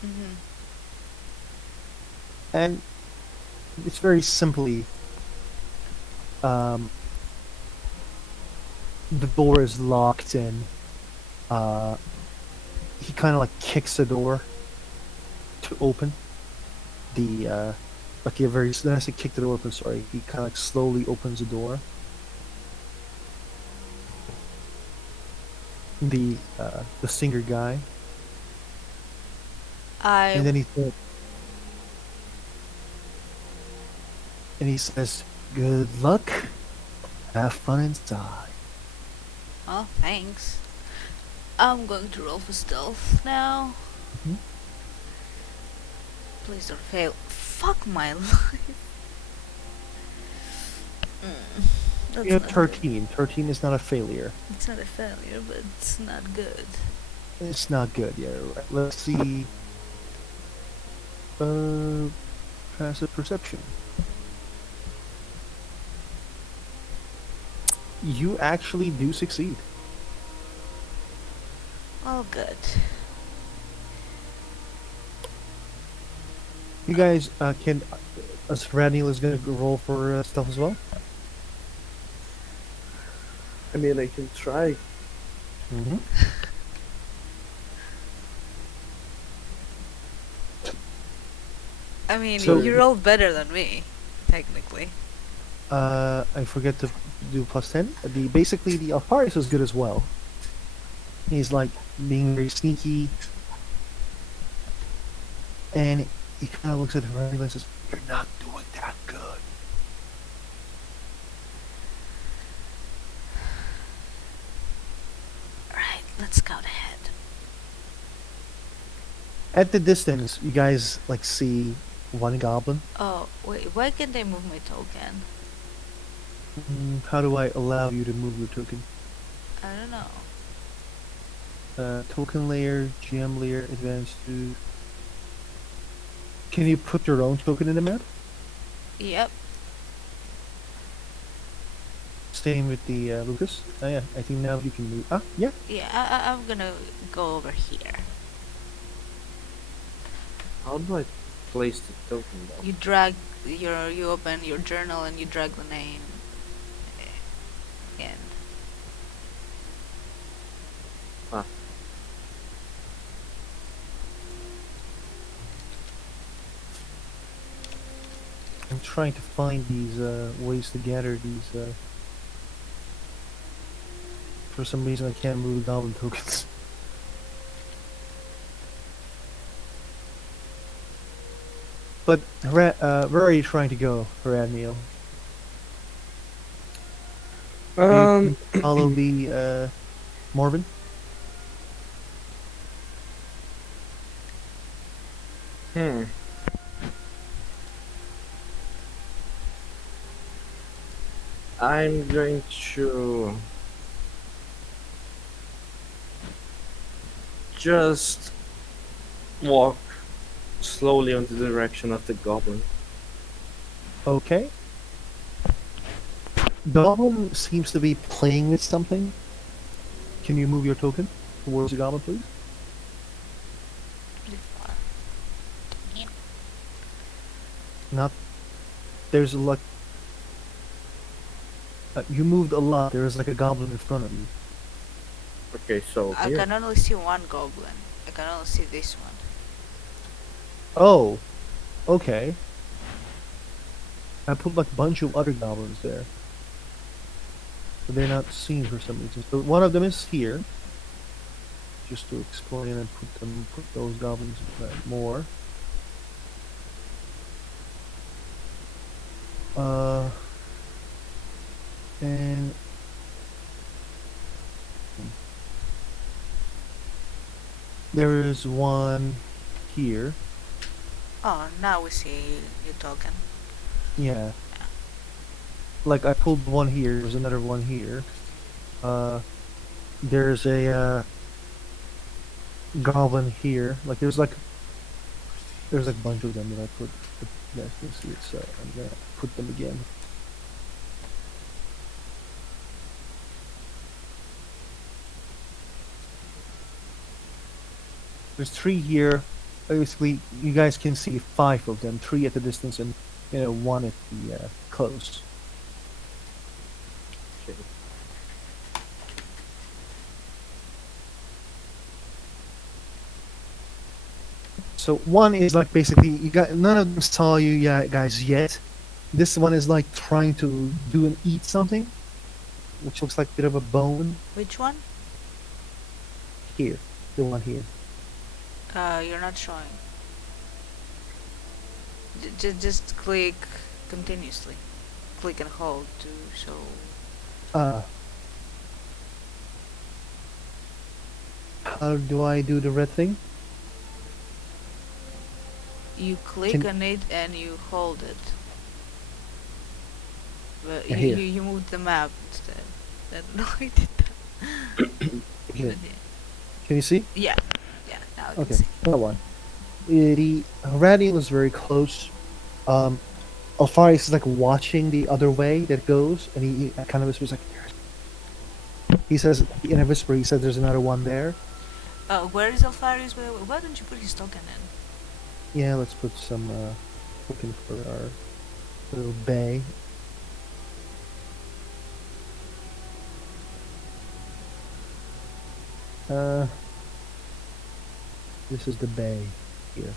Hmm. and it's very simply the door is locked and he kind of like kicks the door to open the like a very when I say kick the door open, sorry, he kind of like slowly opens the door. The singer guy And I. then he says, "Good luck. Have fun inside." Oh, thanks. I'm going to roll for stealth now. Mhm. Please don't fail. Fuck my life. You That's have not good. 13. 13 is not a failure. It's not a failure, but it's not good. It's not good. Yeah. Right. Let's see. Uh, passive perception. You actually do succeed. Oh, good. You guys can. Raniel is gonna roll for stuff as well. I mean, I can try. Mm-hmm. I mean, So- you rolled better than me, technically. I forget to do +10. Basically the Alparius is good as well. He's like being very sneaky, and he kind of looks at Raniel and says, "You're not doing that good." Alright, let's scout ahead. At the distance, you guys like see one goblin. Oh, wait, why can't I move my token? How do I allow you to move your token? I don't know. Token layer, GM layer, advanced to. Can you put your own token in the map? Yep. Same with the Lucas. Oh yeah, I think now you can move. Ah, yeah. Yeah, I'm gonna go over here. How do I place the token though? You drag you open your journal and you drag the name in. Ah. I'm trying to find these ways to gather these. For some reason, I can't move the goblin tokens. But where are you trying to go, Radmiel? Um, Follow the Morven. hmm. I'm going to just walk slowly in the direction of the goblin. Okay. Goblin seems to be playing with something. Can you move your token towards the goblin, please? Pretty far. Yeah. Not. There's like. You moved a lot. There is like a goblin in front of you. Okay, so I here. can only see one goblin. I can only see this one. Oh, okay. I put like a bunch of other goblins there. But they're not seen for some reason. So one of them is here. Just to explain and put those goblins more. And there is one here. Oh, now we see your token. Yeah. Like I pulled one here, there's another one here. There's a goblin here. Like there's like a bunch of them that I put. You guys can see it, so I'm gonna put them again. There's 3 here. Basically, you guys can see 5 of them. 3 at the distance and 1 at the close. Okay. So one is like basically you got none of them saw you guys yet. This one is like trying to do and eat something, which looks like a bit of a bone Which one? here. The one here. You're not showing. Just click continuously. Click and hold to show. Uh, how do I do the red thing? You click Can on it and you hold it. But here? you moved the map instead. I don't know why I did that. Here. But Can you see? yeah, yeah. Now I can Okay, see. that one. The Radial is very close. Um, Alpharius is like watching the other way that it goes, and he kind of whispers like, he says in a whisper, he says, "There's another one there." Where is Alpharius? Why don't you put his token in? Yeah, let's put some looking for our little bay. Uh, this is the bay here.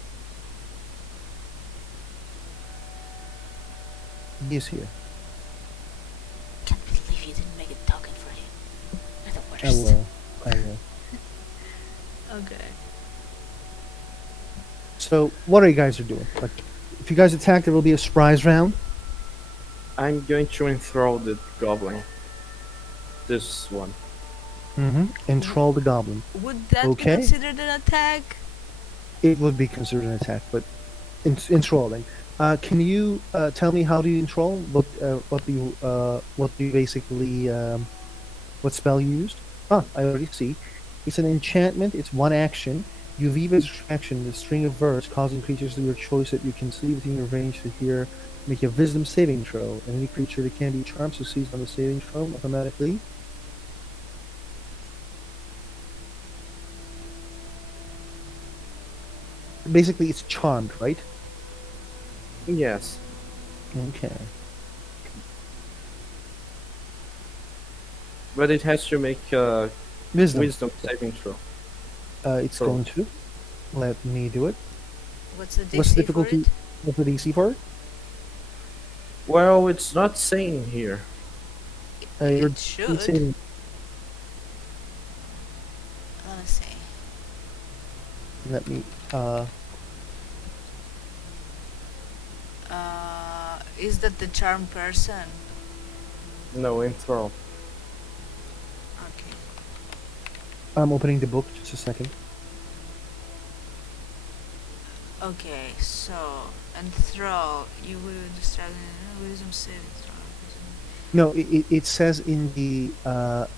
He is here. Can't believe you didn't make a token for him. You're the I worst. will. I will. Okay. So, what are you guys are doing? Like, if you guys attack, there will be a surprise round. I'm going to enthrall the goblin. This one. Mm-hmm. And troll the goblin. Would that Okay. be considered an attack? It would be considered an attack, but enthralling. Can you tell me how do you enthrall? What do you basically what spell you used? Ah, I already see. It's an enchantment. It's one action. You weave as action the string of words, causing creatures of your choice that you can see within your range to hear make a Wisdom saving throw. And any creature that can be charmed succeeds on the saving throw automatically. Basically, it's charmed, right? Yes. Okay. But it has to make a Wisdom. wisdom saving throw. It's Throw. going to. Let me do it. What's the DC What's the for difficulty? it? What's the DC for it? Well, it's not saying here. Your It should. DC saving- Let me see. Let me. Is that the charm person? No, enthrall. Okay. I'm opening the book. Just a second. Okay, so enthrall. You will distract wisdom saving throw. No, it says in the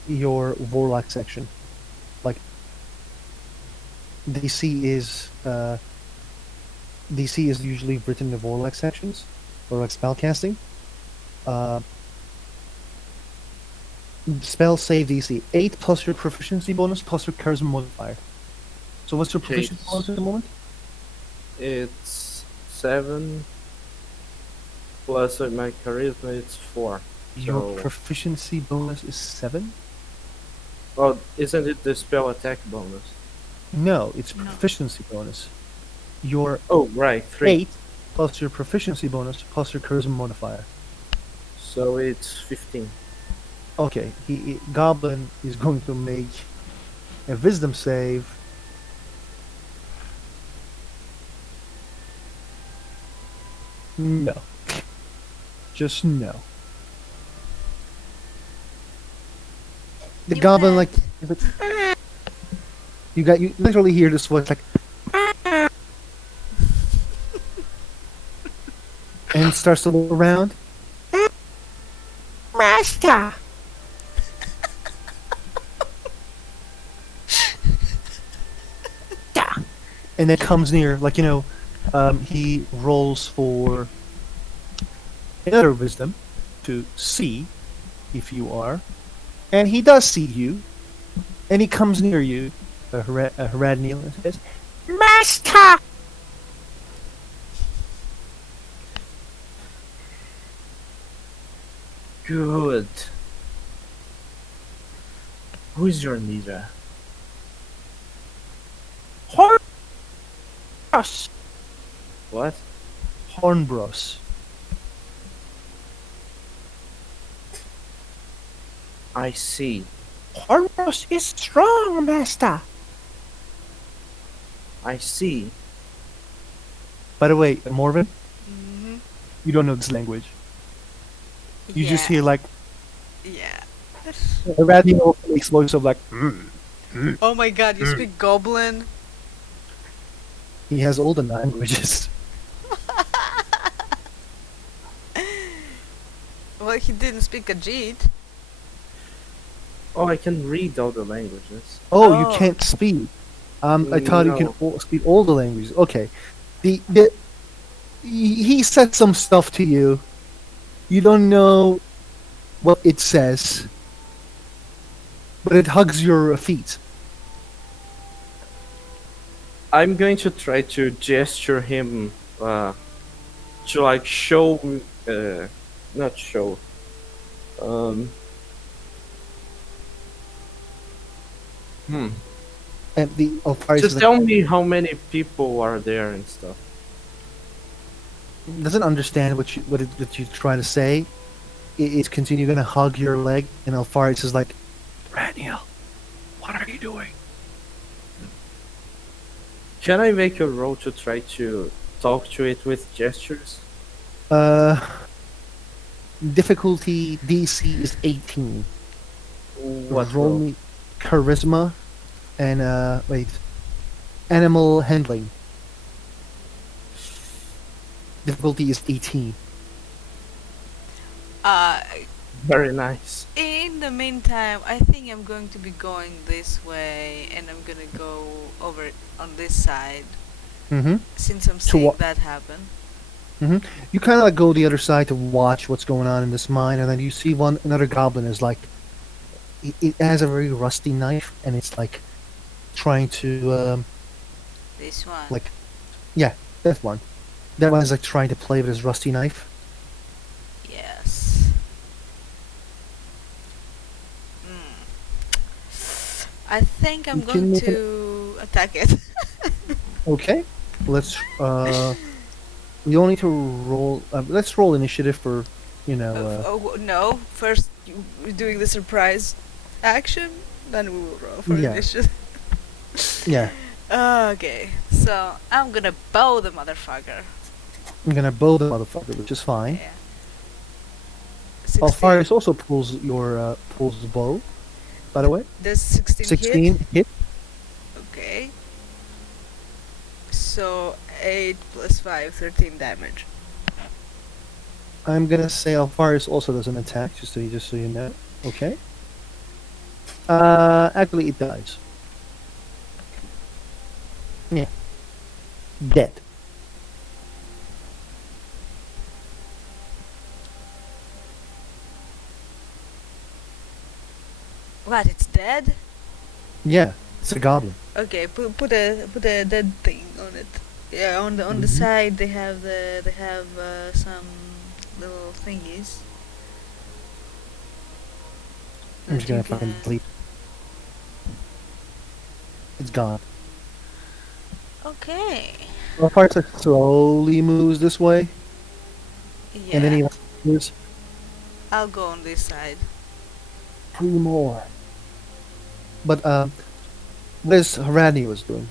your warlock section, like DC is DC is usually written in the warlock sections, or like spellcasting. Uh, spell save DC 8 plus your proficiency bonus plus your charisma modifier. So what's your proficiency Okay. bonus at the moment? It's 7 plus my charisma. It's 4. Your So- proficiency bonus is 7. Well, isn't it the spell attack bonus? No, it's No. proficiency bonus. Your Oh, right, 3. 8 plus your proficiency bonus plus your charisma modifier. So it's 15. Okay, Goblin is going to make a wisdom save. No. Just no. The You goblin bet. is like you literally hear this voice like and starts to look around. Master. And then comes near, like he rolls for another wisdom to see if you are, and he does see you, and he comes near you, Haradniel, and says, "Master." Good. Who is your leader? Hornbros. What? Hornbros. I see. Hornbros is strong, Master. I see. By the way, Morven, You don't know this language. You just Yeah. hear like Yeah. Radial makes voice of like. Oh my god, you speak Goblin? He has all the languages. Well, he didn't speak Ajit. Oh, I can read all the languages. Oh, you Oh. can't speak. I thought you can No. speak all the languages. Okay, the he said some stuff to you. You don't know what it says, but it hugs your feet. I'm going to try to gesture him to like show, not show. Um. Hmm. And the Alfaris Just tell me how many people are there and stuff. doesn't understand what you're trying to say. It's continue gonna hug your leg, and Alfaris is like, Raniel, what are you doing? Can I make a roll to try to talk to it with gestures? Difficulty DC is 18. What Roll roll? me charisma and wait, animal handling. Difficulty is 18. Uh, Very nice. in the meantime, I think I'm going to be going this way, and I'm gonna go over on this side Mm-hmm. since I'm To seeing wa- that happen. Mm-hmm. You kind of like go the other side to watch what's going on in this mine, and then you see another goblin is like, it has a very rusty knife, and it's like trying to This one. like, yeah, that one. That one is like trying to play with his rusty knife. Yes. I think I'm You can going make an- to attack it. Okay, let's we all need to roll. Let's roll initiative for, No, first we're doing the surprise action, then we will roll for Yeah. initiative. yeah. Okay, so I'm gonna bow the motherfucker. I'm gonna bow the motherfucker, which is fine. Yeah. 16. Alfaris also pulls the bow. By the way, Does 16 16 hit. Okay. So 8 plus 5, 13 damage. I'm gonna say Alfaris also does an attack, just so you know. Okay. Actually, it dies. Yeah. Dead. What? It's dead? Yeah, it's a goblin. Okay, put a dead thing on it. Yeah, on the Mhm. side they have some little thingies. I'm just that you gonna fucking can- delete. It's gone. Okay. Alfaris like slowly moves this way, Yeah. and then he moves I'll go on this side. 3 more. But what is Harani was doing?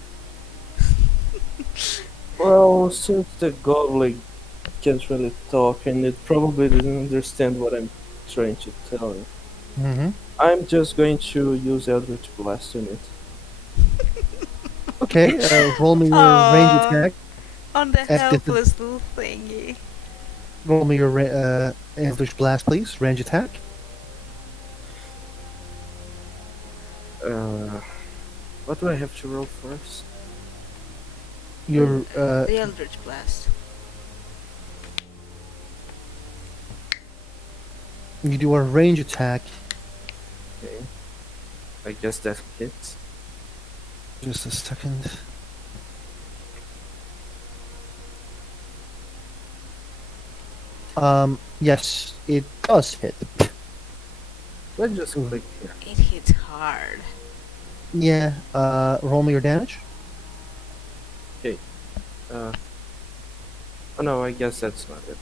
Well, since the goblin can't really talk and it probably doesn't understand what I'm trying to tell it, Mm-hmm. I'm just going to use Eldritch Blast on it. Okay, roll me your range Aw. attack. On the At this- helpless little thingy. Roll me your Eldritch Blast, please. Range attack. What do I have to roll first? Your The Eldritch Blast. you do a range attack. Okay. I guess that hits. Just a second. Yes, it does hit. Let's just click here. It hits hard. Yeah. Roll me your damage. Oh no, I guess that's not it.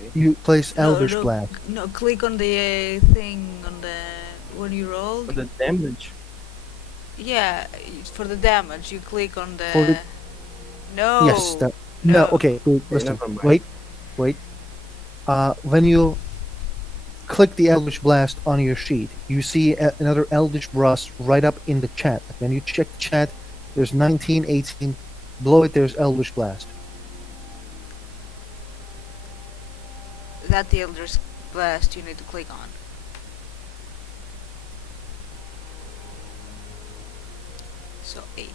Okay. You place Eldritch no, Blast. No, click on the thing on the when you rolled. For the damage. Yeah, for the damage, you click on the. For the- No. Yes. No. no. Okay. Wait, listen. never mind. Wait. When you click the Eldritch Blast on your sheet, you see another Eldritch Blast right up in the chat. When you check the chat, there's 19, 18. Below it, there's Eldritch Blast. That the Eldritch Blast you need to click on. So 8.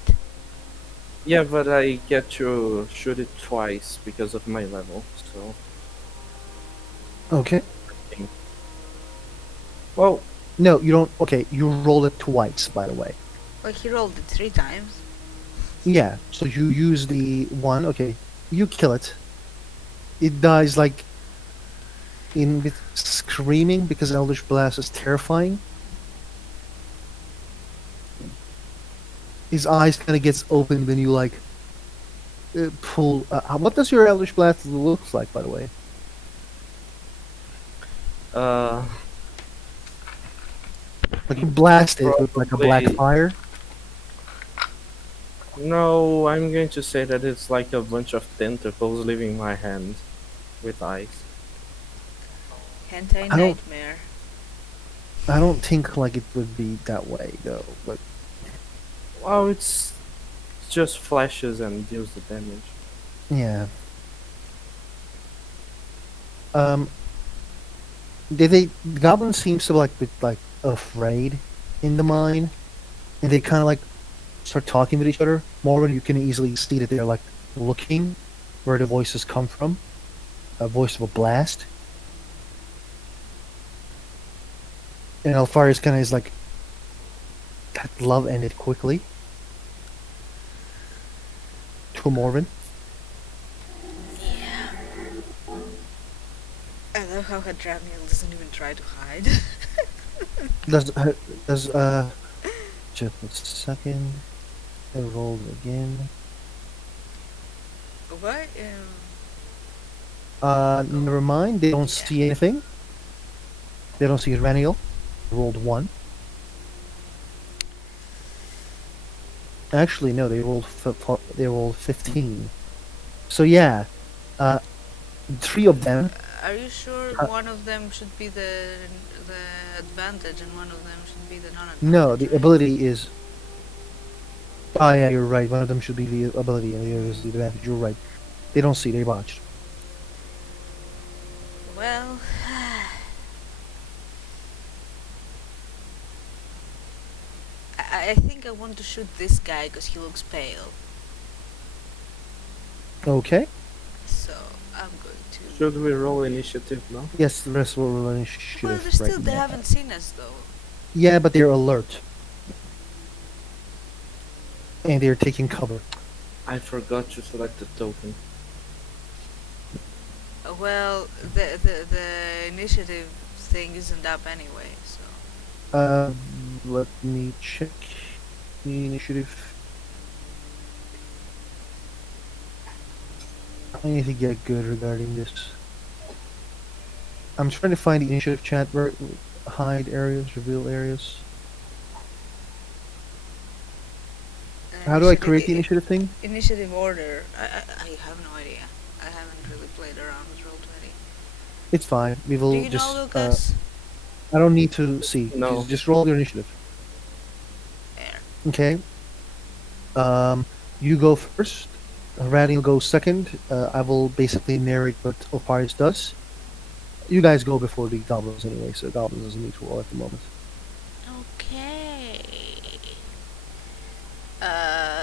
Yeah, but I get to shoot it twice because of my level, so Okay. I think. Well, No, you don't. Okay, you roll it twice, by the way. Like he rolled it 3 times. Yeah, so you use the one. Okay, you kill it. It dies like in with screaming because Eldritch Blast is terrifying. His eyes kind of gets open when you like pull. What does your Eldritch Blast look like, by the way? uh, Like you blast it with like a black Probably- fire. no, I'm going to say that it's like a bunch of tentacles leaving my hand with eyes. Hentai I don't- nightmare. I don't think like it would be that way though. But Well, it's just flashes and deals the damage. yeah. The goblin seems to like be like afraid in the mine, and they kind of like start talking with each other more when you can easily see that they're like looking where the voices come from. A voice of a blast. And Alfarius kind of is like, that love ended quickly. To Morven. I love how Hadramiel doesn't even try to hide. Does just a second. I rolled again. What? Never mind. They don't see anything. They don't see Raniel. Rolled 1. Actually, no. They rolled 15. So yeah, 3 of them. Are you sure Uh, one of them should be the advantage and one of them should be the non-advantage? No, the right? ability is. Oh yeah, you're right. One of them should be the ability, and the other is the advantage. You're right. They don't see. They botched. Well, I think I want to shoot this guy because he looks pale. Okay. So I'm going to. Should we roll initiative now? Yes, the rest will run initiative. Well, they're still right they now. haven't seen us though. Yeah, but they're alert. And they're taking cover. I forgot to select the token. Well, the initiative thing isn't up anyway, so. Let me check the initiative. I need to get good regarding this. I'm trying to find the initiative chat where hide areas, reveal areas. How do I create the initiative thing? Initiative order. I have no idea. I haven't really played around with Roll20. It's fine. We will Do you just. know, Lucas? I don't need to see. No. Just roll your initiative. There. Okay. You go first. Raddy will go second. I will basically narrate what Oparius does. You guys go before the goblins anyway, so goblins doesn't need to roll at the moment. Okay.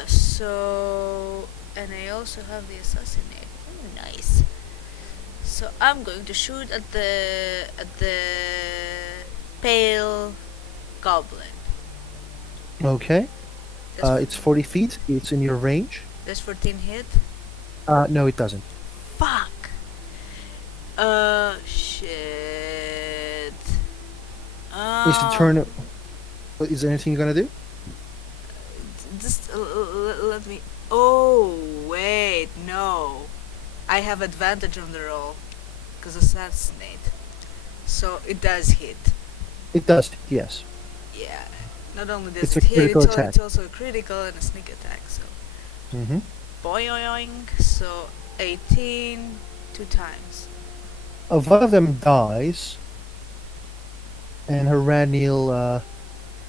So, and I also have the assassinate. Oh, nice. So I'm going to shoot at the pale goblin. Okay. Does, It's 40 feet. It's in your range. does 14 hit? No, it doesn't. Fuck. Shit. It's the turn. Is there anything you're gonna do? Just let me. Oh wait, no. I have advantage on the roll, cause assassinate. So it does hit. It does. Yes. Yeah. Not only does It's it a hit, critical it's attack. also a critical and a sneak attack. So Mm-hmm. boing. So 18 2 times. One of them dies, and Haraniel,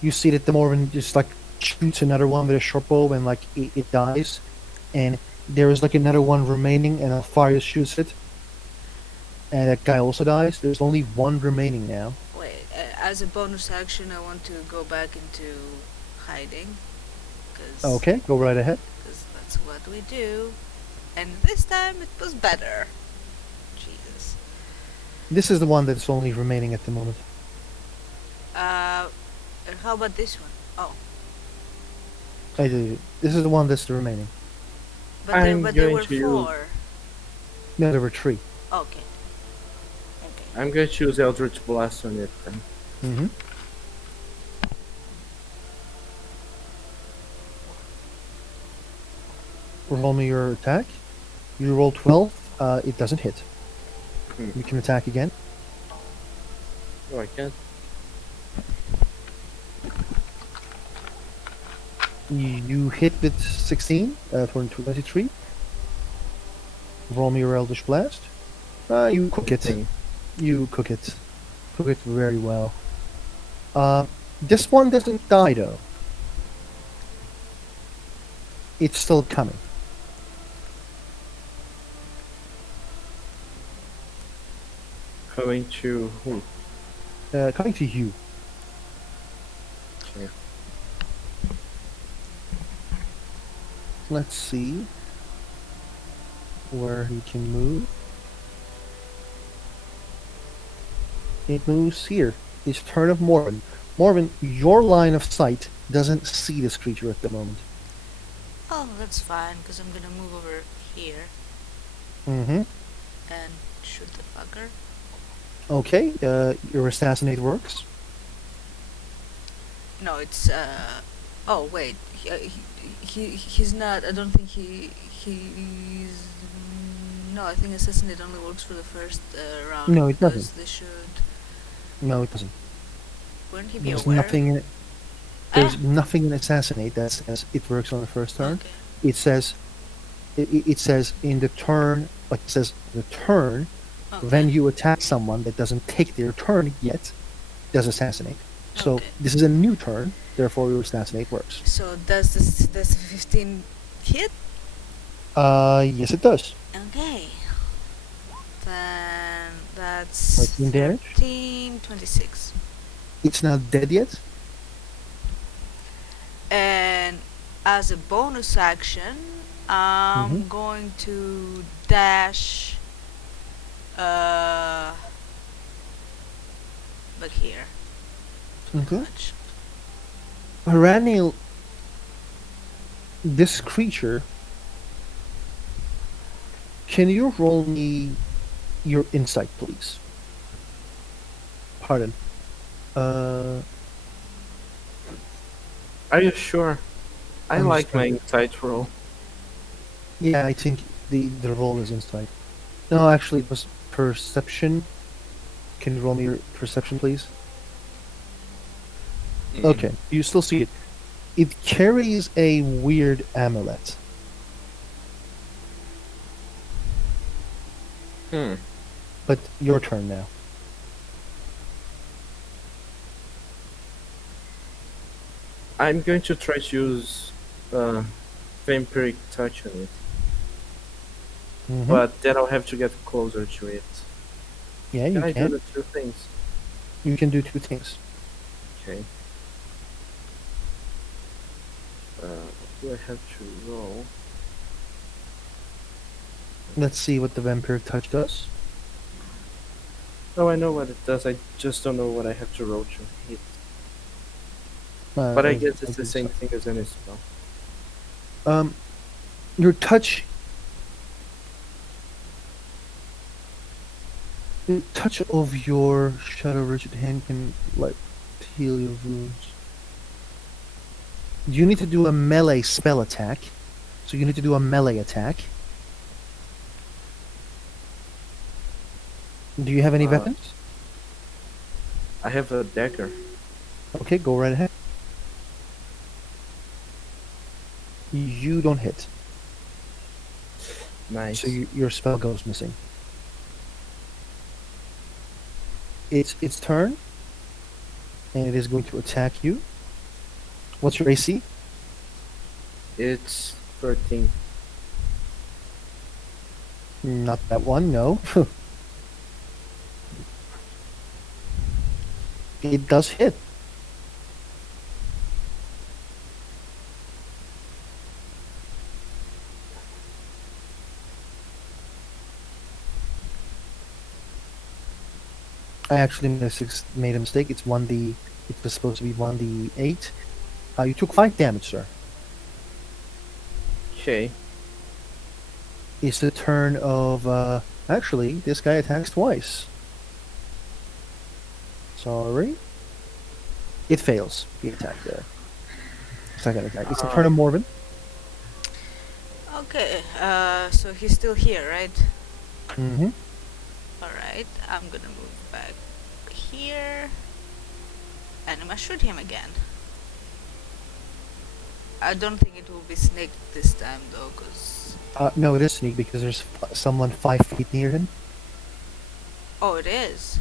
you see that the Morven just like shoots another one with a short bow, and like it dies, and there is like another one remaining, and a fire shoots it, and that guy also dies. There's only one remaining now. Wait, as a bonus action, I want to go back into hiding. Because Okay, go right ahead. that's what we do. And this time it was better. Jesus. This is the one that's only remaining at the moment. And how about this one? Oh, This is the one that's remaining. I'm but there going were to use- 4. No, there were 3. Okay. Okay. I'm going to use Eldritch Blast on it then. Mm-hmm. Roll me your attack. You roll 12. It doesn't hit. Hmm. You can attack again. Oh, I can't. You hit with 16 for 23. Roll me your Eldritch Blast. You cook it. Thing. You cook it. Cook it very well. This one doesn't die though. It's still coming. Coming to who? Coming to you. Okay. Let's see where he can move. It moves here. It's turn of Morven. Morven, your line of sight doesn't see this creature at the moment. Oh, that's fine, because I'm gonna move over here Mm-hmm. and shoot the fucker. Okay, your assassinate works. No, it's oh wait, he's not. I don't think he's. No, I think assassinate only works for the first round. No, it because doesn't. They should. No, it doesn't. Wouldn't he be There's aware? nothing in it. There's Ah. nothing in assassinate that says it works on the first turn. Okay. It says it says in the turn, like it says the turn. Okay. When you attack someone that doesn't take their turn yet, does assassinate. So Okay. this is a new turn, therefore your assassinate works. So does the 15 hit? Yes it does. Okay. Then that's 13 damage. 26. It's not dead yet. And as a bonus action, I'm going to dash back here. Okay. Much. Haraniel, this creature, can you roll me your insight, please? Pardon. Are you sure? I I'm like just my trying insight roll. Yeah, I think the roll is insight. No, actually, it was perception. Can you roll me your perception, please? Okay, you still see it. It carries a weird amulet. Hmm. But your turn now. I'm going to try to use vampiric touch on it, Mhm. but then I'll have to get closer to it. Yeah, you Can I do can. the two things? You can do two things. Okay. What do I have to roll? Let's see what the vampire touch does. Oh, I know what it does. I just don't know what I have to roll to hit. But I guess it's the same thing as any spell. Your touch. The touch of your shadow rigid hand can like heal your wounds. You need to do a melee spell attack, so you need to do a melee attack. Do you have any weapons? I have a dagger. Okay, go right ahead. You don't hit, Nice. so your spell goes missing. It's its turn, and it is going to attack you. What's your AC? It's 13. Not that one, no. It does hit. I actually made a mistake. It's 1d. It was supposed to be 1d8. You took 5 damage, sir. Okay. It's the turn of. Actually, this guy attacks twice. Sorry. It fails the attack there. Second attack. It's the turn of Morven. Okay, so he's still here, right? Mm-hmm. Alright, I'm gonna move back here. And I'm gonna shoot him again. I don't think it will be snaked this time though, cause... No, it is sneak because there's someone 5 feet near him. Oh, it is?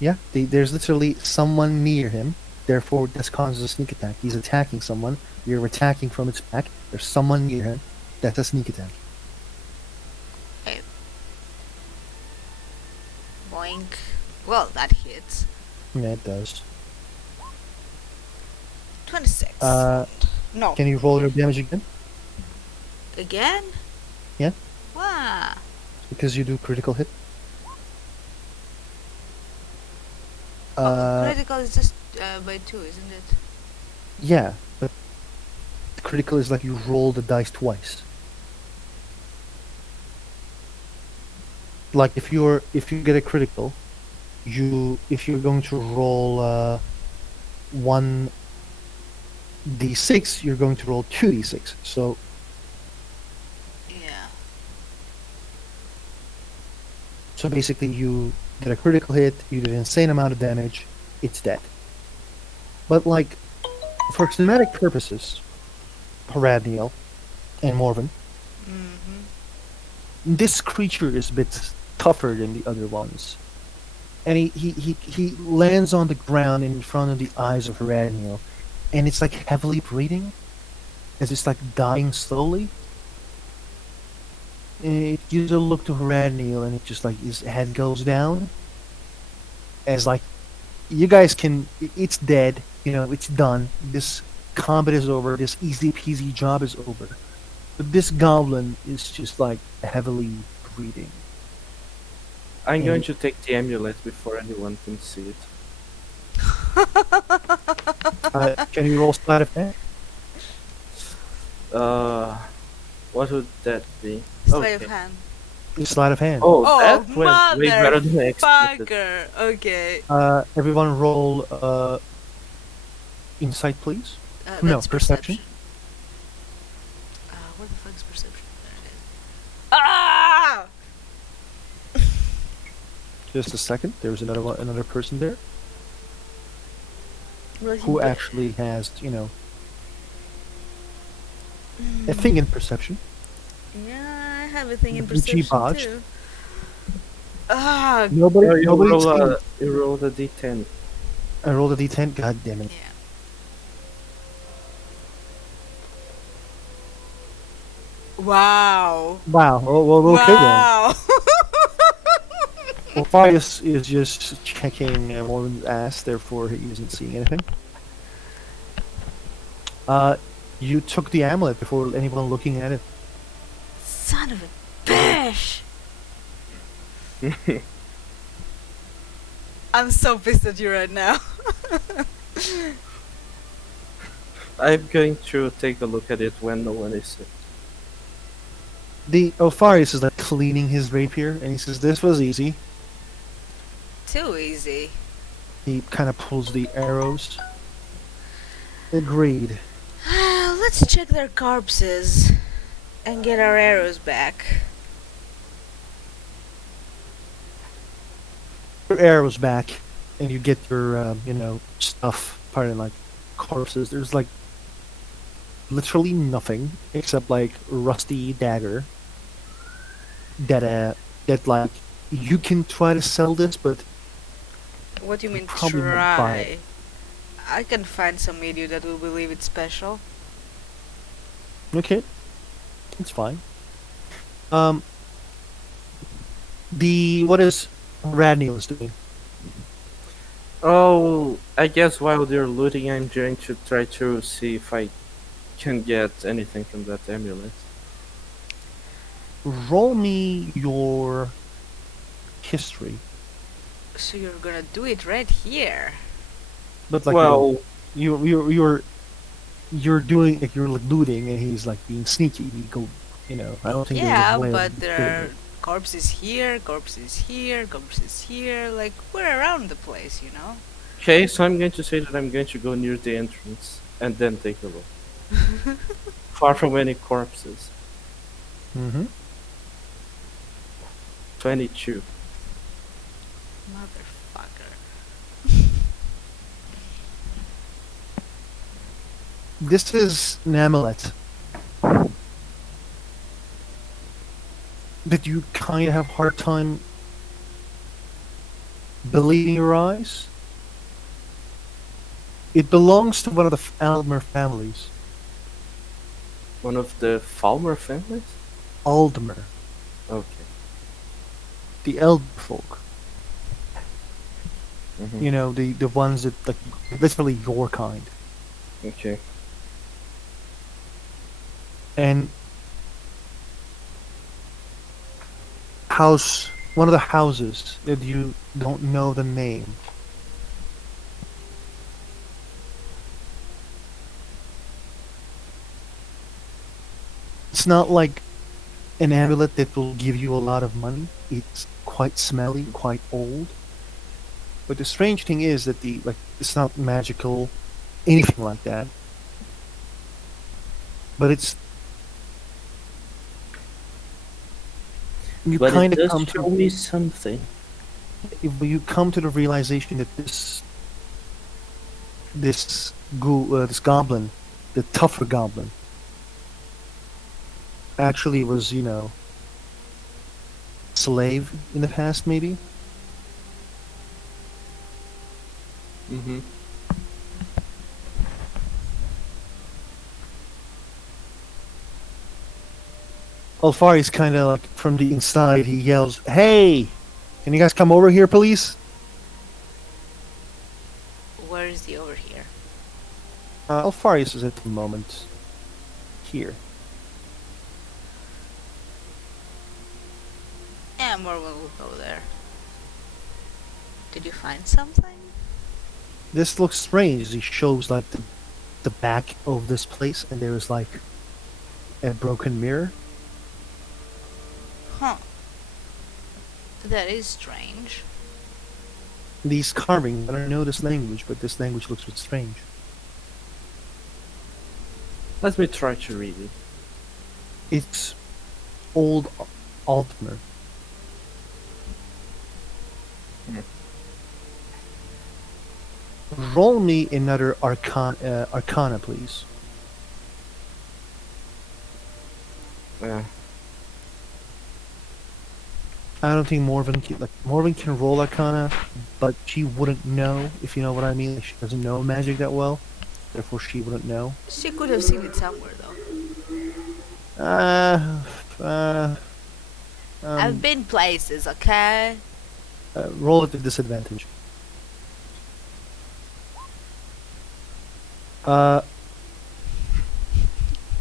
Yeah, there's literally someone near him. Therefore, this causes a sneak attack. He's attacking someone. You're attacking from its back. There's someone near him. That's a sneak attack. Okay. Boink. Well, that hits. Yeah, it does. 26. No. Can you roll your damage again? Again? Yeah. Wow. Because you do critical hit. Critical is just by 2, isn't it? Yeah, but critical is like you roll the dice twice. Like if you get a critical, if you're going to roll 1d6, you're going to roll 2d6. So Yeah. so basically you get a critical hit, you did an insane amount of damage, it's dead. But like for cinematic purposes, Paradniel and Morven, Mm-hmm. this creature is a bit tougher than the other ones. And he lands on the ground in front of the eyes of Paradniel, and it's like heavily breathing, as it's like dying slowly. And it gives a look to Paradniel, and it just like his head goes down, as like, you guys can, it's dead, it's done. This combat is over. This easy peasy job is over. But this goblin is just like heavily breathing. I'm going And- to take the amulet before anyone can see it. Can you roll sleight of hand? What would that be? Sleight of Okay. hand. Sleight of hand. Oh, Oh, that went way better than I expected. Fucker. Okay. Everyone roll insight, please. No, That's perception. What the fuck is perception? There it is. Ah! Just a second. There's another person there Well, who he- actually has, a thing in perception. Yeah, I have a thing in Which he perception botched. too. Ah, Nobody. Oh, you Nobody's roll seen- you roll a d10. I rolled a d10. God damn it. yeah. Wow. Wow. Well, okay then. Wow. Well, Farius is just checking Morven's ass, therefore he isn't seeing anything. You took the amulet before anyone looking at it. Son of a bitch. I'm so pissed at you right now. I'm going to take a look at it when no one is. Farius is like cleaning his rapier, and he says, "This was easy." Too easy. He kind of pulls the arrows. Agreed. Let's check their corpses and get our arrows back. Your arrows back, and you get your, stuff. Pardon, like corpses. There's like literally nothing except like rusty dagger. That like you can try to sell this, but What do you you mean probably won't buy it. try? I can find some idiot that will believe it's special. Okay, it's fine. Um, the what is Radney is doing? Oh, I guess while they're looting, I'm going to try to see if I can get anything from that amulet. Roll me your history, So you're gonna do it right here. but like Well, you're doing like you're like looting, and he's like being sneaky. You go, I don't think there's a Yeah, way of but there doing are it. corpses here, corpses here, corpses here. Like, we're around the place, you know? okay, so I'm going to say that I'm going to go near the entrance and then take a look. Far from any corpses. Mm-hmm. 22. Motherfucker. This is an amulet that you kind of have hard time believing your eyes. It belongs to one of the Almer families. One of the Falmer families? Aldmer, Okay. the Elder folk. Hmm. The ones that like literally your kind. Okay. And one of the houses that you don't know the name. It's not like an amulet that will give you a lot of money. It's quite smelly, quite old. But the strange thing is that it's not magical, anything like that. But you But kind it of does come show to me something. you come to the realization that this goblin, the tougher goblin, actually was slave in the past, maybe. Mm-hmm. Alfari's kind of like from the inside. He yells, "Hey, can you guys come over here, please?" Where is the over here? Alfarius is at the moment here. Yeah, more will go there. Did you find something? This looks strange. He shows like the back of this place, and there is like a broken mirror. Huh. That is strange. These carvings, I don't know this language, but this language looks a bit strange. Let me try to read it. It's old Altmer. Roll me another Arcana, please. Uh, I don't think Morven can roll Arcana, but she wouldn't know, if you know what I mean. She doesn't know magic that well, therefore she wouldn't know. She could have seen it somewhere, though. Uh, uh, I've been places, okay? Roll at a disadvantage.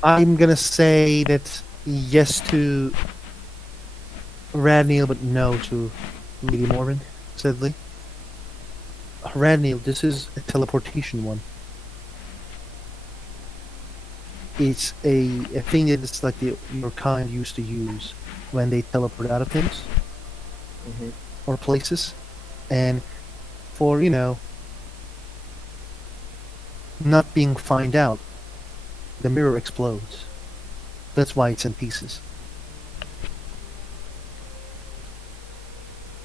I'm gonna say that yes to Radneil, but no to Lady Morven, said Lee. Radneil, this is a teleportation one. It's a thing that is like your kind used to use when they teleport out of things mhm. or places, and for not being found out, the mirror explodes. That's why it's in pieces.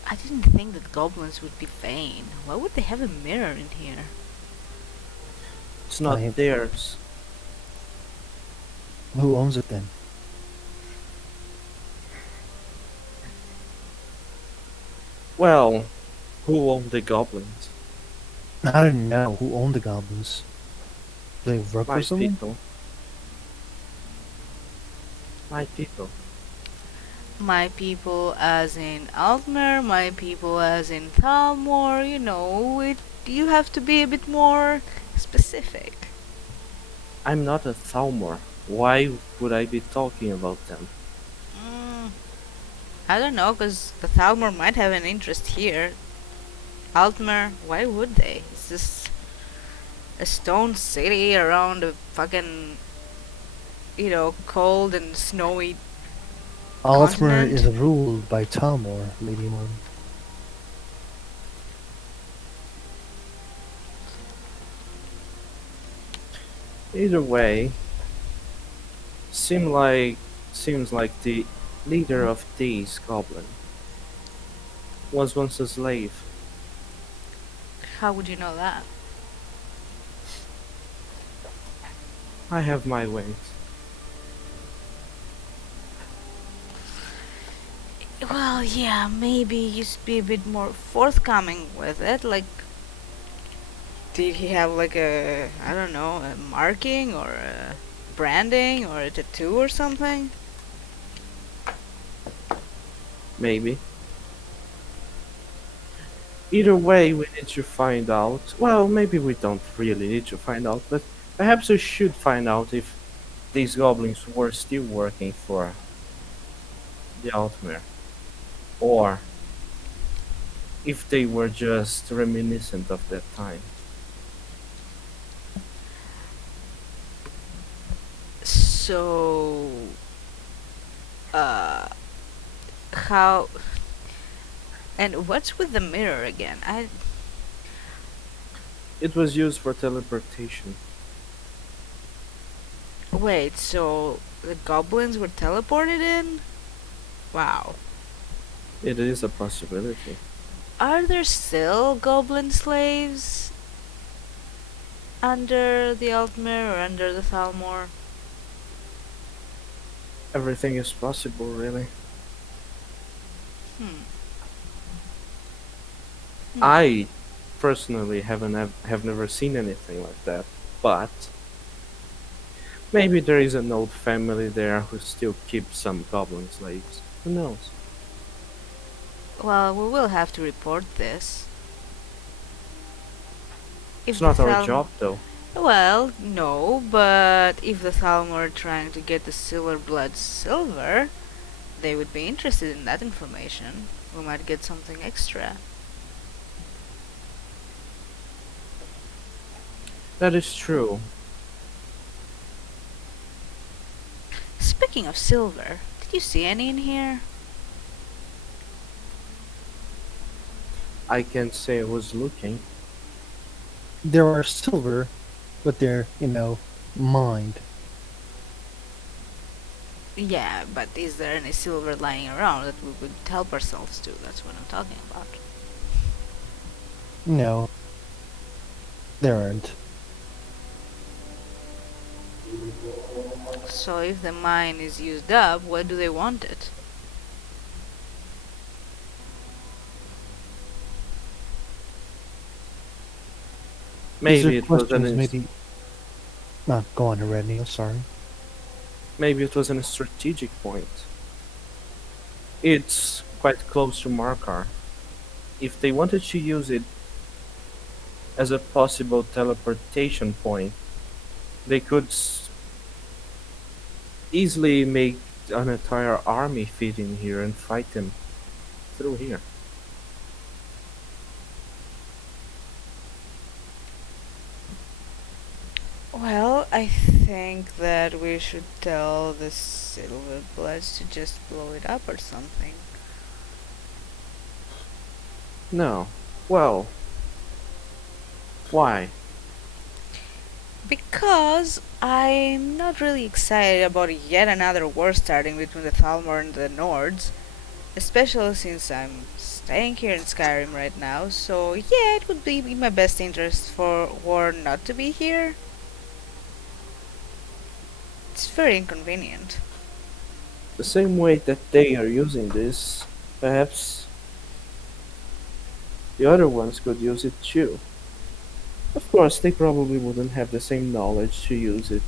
I didn't think that goblins would be vain. Why would they have a mirror in here? It's not I have- theirs. Who owns it then? Well, Who owned the goblins? I don't know who owned the goblins. Do they work for My someone? people. My people. My people as in Altmer, my people as in Thalmor, you have to be a bit more specific. I'm not a Thalmor. Why would I be talking about them? Mm, I don't know, because the Thalmor might have an interest here. Altmer, why would they? It's just a stone city around a fucking, cold and snowy Altmer continent. is ruled by Talmor, Lady Moon. Either way, seem like seems like the leader of these goblin was once a slave. How would you know that? I have my ways. Well, yeah, maybe you should be a bit more forthcoming with it. Like, did he have like I don't know, a marking or a branding or a tattoo or something? Maybe. Either way, we need to find out. Well, maybe we don't really need to find out, but perhaps we should find out if these goblins were still working for the Altmer, or if they were just reminiscent of that time. So, uh, how. And what's with the mirror again? It was used for teleportation. Wait, so the goblins were teleported in? Wow. It is a possibility. Are there still goblin slaves under the Altmer or under the Thalmor? Everything is possible, really. Hmm. Hmm. I personally have never seen anything like that, but maybe there is an old family there who still keeps some goblin slaves. Who knows? Well, we will have to report this. It's If the not our Thalmor. job, though. Well, no, but if the Thalmor are trying to get the Silverbloods silver, they would be interested in that information. We might get something extra. That is true. Speaking of silver, did you see any in here? I can't say I was looking. There are silver, but they're, mined. Yeah, but is there any silver lying around that we could help ourselves to? That's what I'm talking about. No, there aren't. So if the mine is used up, why do they want it? These are Maybe it was questions, maybe. Go on, Redney, sorry. maybe it was a strategic point. It's quite close to Markar. If they wanted to use it as a possible teleportation point, they could easily make an entire army fit in here and fight them through here. Well, I think that we should tell the Silverbloods to just blow it up or something. No. Well, why? Because I'm not really excited about yet another war starting between the Thalmor and the Nords, especially since I'm staying here in Skyrim right now, so yeah, it would be in my best interest for war not to be here. It's very inconvenient. The same way that they are using this, perhaps The other ones could use it too. Of course, they probably wouldn't have the same knowledge to use it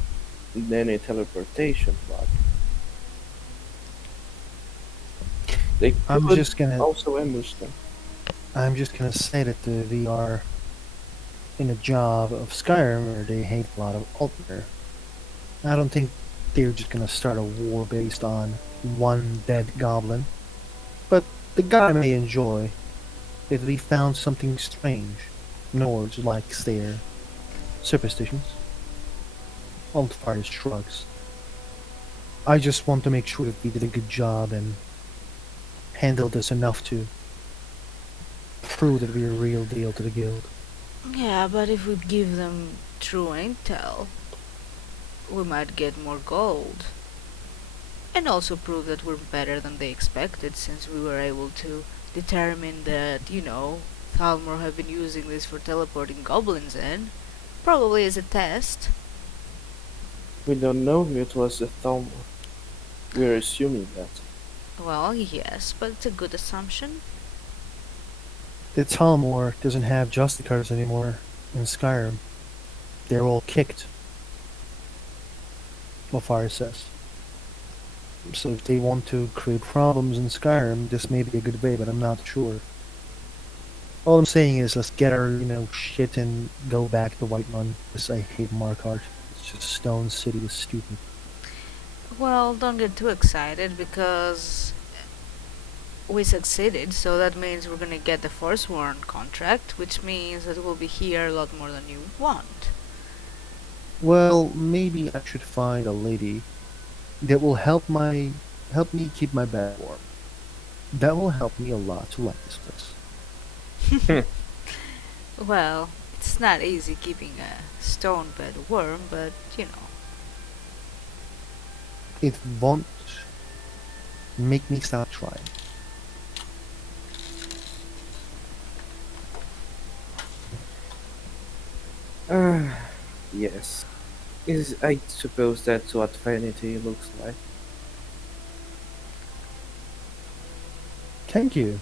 in any teleportation plot. They I'm could just gonna also ambush them. I'm just gonna say that we are in a job of Skyrim where they hate a lot of Altmer. I don't think they're just gonna start a war based on one dead goblin, but the guy may enjoy that we found something strange. Nords likes their superstitions. Altfire shrugs. I just want to make sure that we did a good job and handled this enough to prove that we're a real deal to the guild. Yeah, but if we give them true intel, we might get more gold. And also prove that we're better than they expected, since we were able to determine that, Thalmor have been using this for teleporting goblins in. Probably as a test. We don't know if it was the Thalmor. We're assuming that. Well, yes, but it's a good assumption. The Talmor doesn't have Justicars anymore in Skyrim. They're all kicked. Mafar says. So if they want to create problems in Skyrim, this may be a good way, but I'm not sure. All I'm saying is let's get our, shit and go back to Whiterun, because I hate Markarth. It's just Stone City is stupid. Well, don't get too excited because we succeeded, so that means we're gonna get the Forsworn contract, which means that we'll be here a lot more than you want. Well, maybe I should find a lady that will help me keep my bed warm. That will help me a lot to like this place. Well, it's not easy keeping a stone bed warm, but It won't make me stop trying. Yes. I suppose that's what vanity looks like. Thank you.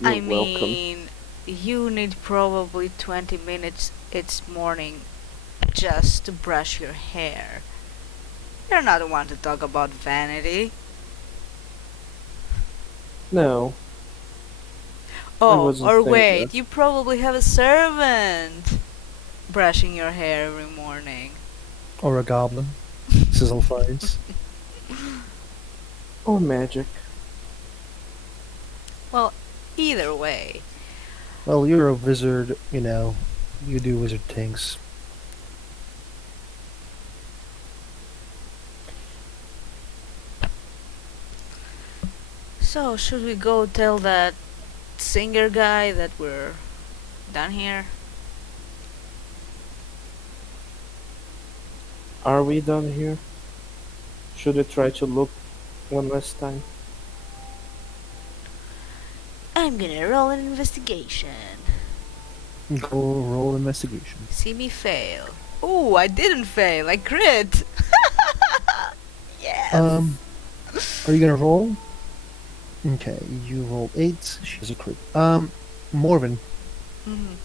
You're I welcome. mean, you need probably 20 minutes each morning just to brush your hair. You're not the one to talk about vanity. No, Oh, wasn't or saying wait, that. you probably have a servant brushing your hair every morning. Or a goblin. Sizzle fires. Or magic. Well, either way. Well, you're a wizard, you do wizard things. So, should we go tell that singer guy that we're done here? Are we done here? Should I try to look one last time? I'm gonna roll an investigation. Go roll investigation. See me fail. Ooh, I didn't fail. I crit. Yes. Are you gonna roll? Okay, you roll 8, she has a crit. Morven, Mhm.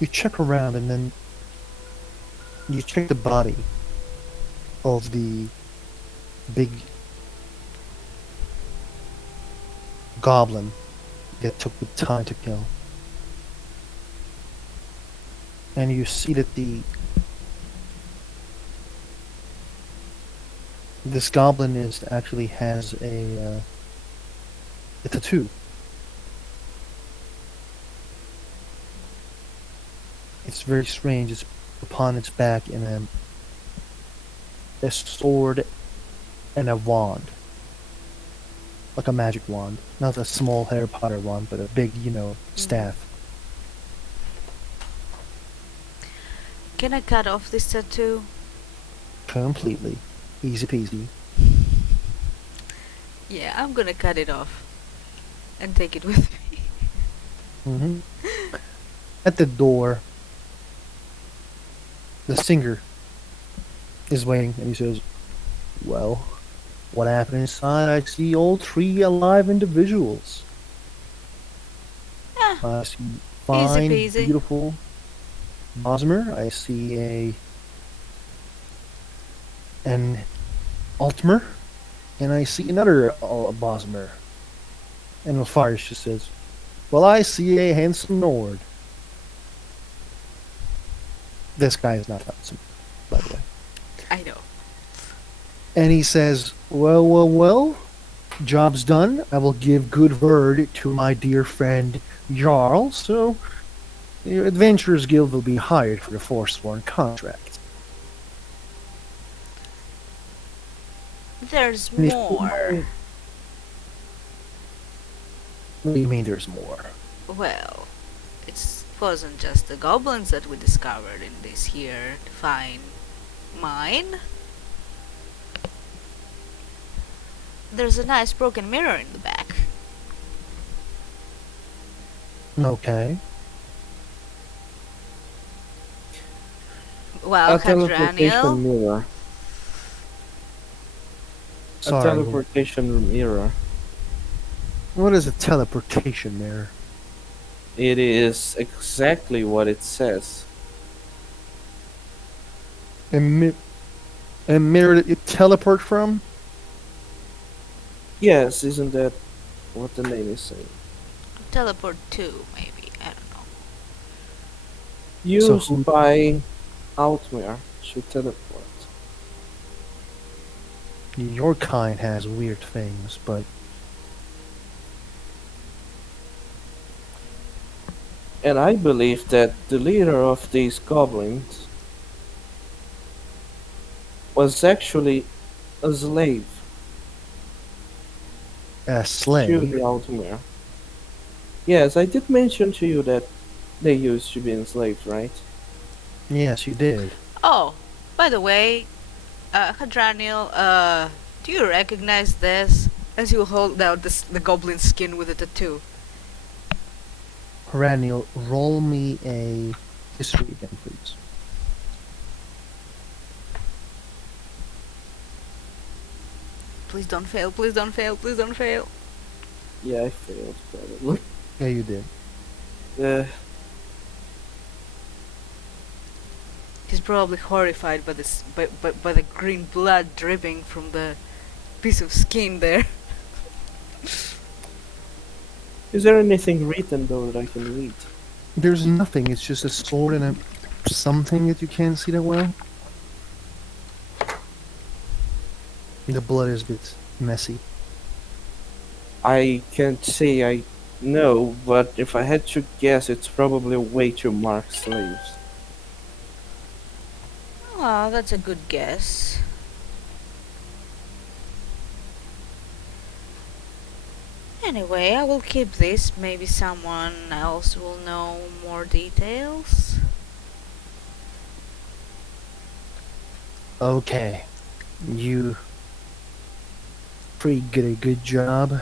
you check around and then you check the body of the big goblin that took the time to kill. And you see that this goblin actually has a tattoo. It's very strange. It's upon its back in a sword and a wand. Like a magic wand. Not a small Harry Potter wand, but a big, staff. Can I cut off this tattoo? Completely. Easy peasy. Yeah, I'm gonna cut it off and take it with me. hmm At the door, the singer is waiting, and he says, "Well, What happened inside? I see all three alive individuals. Ah, I see easy fine, peasy. beautiful Bosmer. I see an Altmer, and I see another Bosmer. And Alpharius just says, "Well, I see a handsome Nord." This guy is not handsome, by the way. I know. And he says, well, job's done. I will give good word to my dear friend Jarl, so your Adventurers Guild will be hired for the Forsworn contract." There's And if- more. What do you mean there's more? Well, it wasn't just the goblins that we discovered in this here fine mine. There's a nice broken mirror in the back. Okay. Well, A teleportation Hadraniel, mirror. A Sorry. teleportation mirror. What is a teleportation mirror? It is exactly what it says. A mirror that you teleport from? Yes, isn't that what the name is saying? teleport 2, maybe. I don't know. Used who- by Outmere to teleport. Your kind has weird things, but And I believe that the leader of these goblins was actually a slave a to slave. the Outmere. Yes, I did mention to you that they used to be enslaved, right? Yes, you did. Oh, by the way, Hadraniel, do you recognize this? As you hold out the goblin skin with a tattoo. Raniel, roll me a history again, please. Please don't fail, please don't fail, please don't fail. Yeah, I failed probably. Yeah, you did. Uh, He's probably horrified by this, by the green blood dripping from the piece of skin there. is there anything written though that I can read? There's nothing. It's just a sword and a something that you can't see that well. The blood is a bit messy. I can't say I know, but if I had to guess, it's probably a way to mark slaves. Oh, that's a good guess. Anyway, I will keep this. Maybe someone else will know more details. Okay. You three did a good job.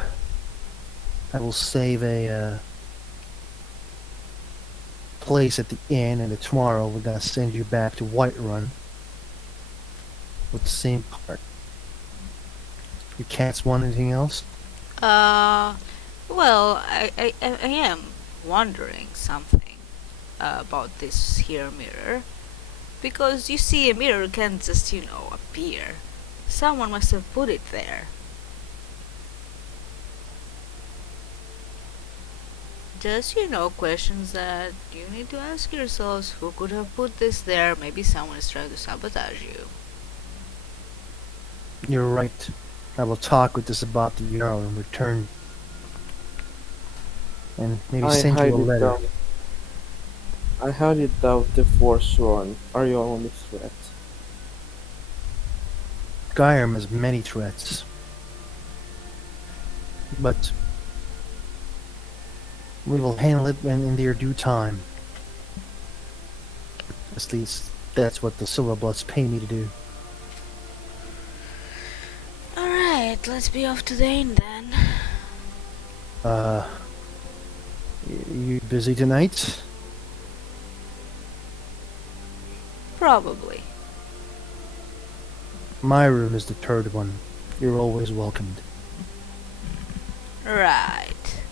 I will save a place at the inn, and tomorrow we're gonna send you back to Whiterun with the same cart. You cats want anything else? Well, I am wondering something about this here mirror. Because you see, a mirror can't just, appear. Someone must have put it there. Just, questions that you need to ask yourselves. Who could have put this there? Maybe someone is trying to sabotage you. You're right. I will talk with this about the Jarl in return. And maybe send you a letter. Doubt. I highly doubt the Forsworn are your only threat. Skyrim has many threats. But we will handle it when in their due time. At least that's what the Silverbloods pay me to do. Alright, let's be off to the inn then. You busy tonight? Probably. My room is the third one. you're always welcomed. Right.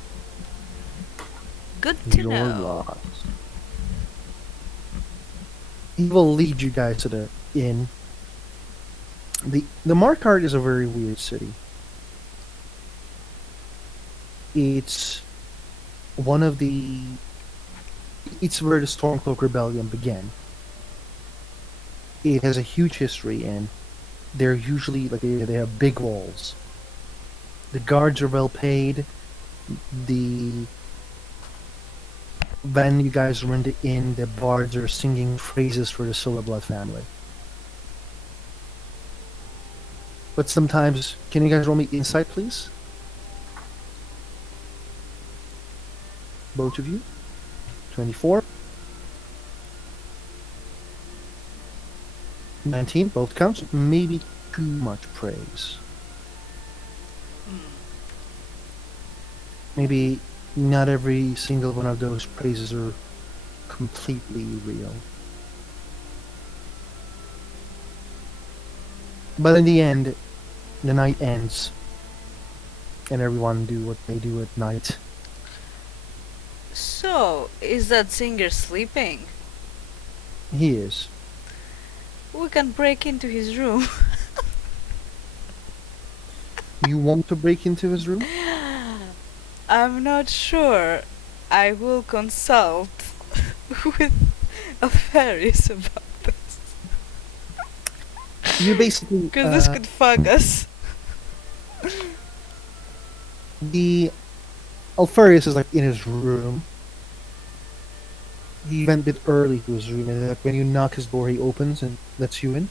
Good to Your know. loss. He will lead you guys to the inn. The Markart is a very weird city. It's one of the it's where the Stormcloak Rebellion began. It has a huge history, and they're usually like they have big walls. The guards are well paid. The When you guys are in the inn, the bards are singing praises for the Silverblood family. But sometimes, can you guys roll me insight, please? Both of you. 24. 19, both counts. Maybe too much praise. Maybe not every single one of those praises are completely real. But in the end, the night ends, and everyone do what they do at night. So, is that singer sleeping? He is. We can break into his room. You want to break into his room? I'm not sure. I will consult with Alpharius about this. You basically Because this could fuck us. the Alfarius is like in his room. He went a bit early to his room, and like when you knock his door, he opens and lets you in.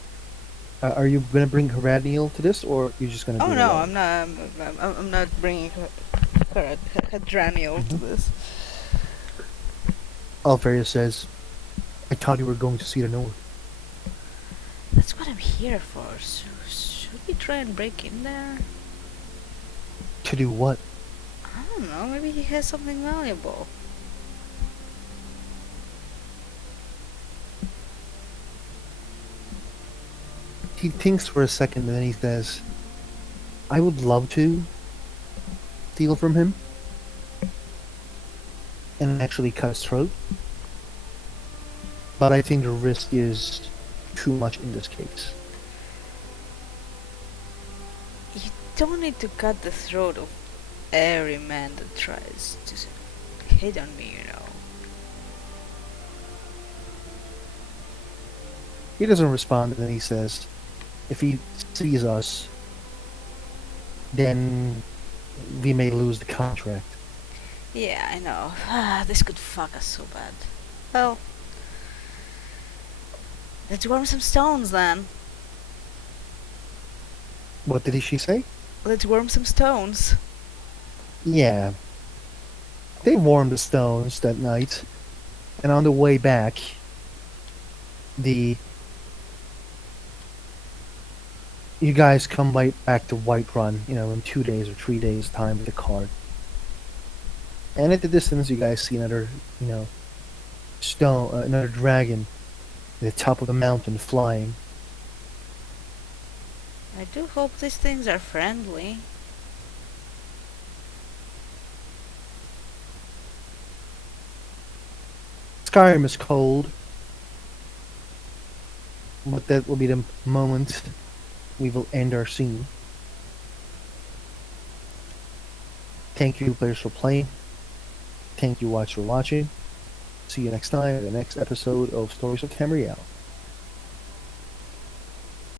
Are you gonna bring Haradiel to this, or you just gonna do Oh it no, alone? I'm not bringing her Hadraniel to this. Alfarius says, "I thought you were going to see the North." That's what I'm here for. So should we try and break in there? To do what? I don't know. Maybe he has something valuable. He thinks for a second, and then he says, "I would love to steal from him and actually cut his throat, but I think the risk is too much in this case." You don't need to cut the throat of every man that tries to hit on me, you know. He doesn't respond, and then he says, "If he sees us, then we may lose the contract." Yeah, I know. This could fuck us so bad. Well, let's warm some stones then. What did she say? Let's warm some stones. Yeah. They warmed the stones that night, and on the way back, the you guys come right back to Whiterun, in 2 days or 3 days' time with the cart. And at the distance, you guys see another, another dragon at the top of the mountain flying. I do hope these things are friendly. Skyrim is cold, but that will be the moment we will end our scene. Thank you, players, for playing. Thank you, watch, for watching. See you next time in the next episode of Stories of Tamriel.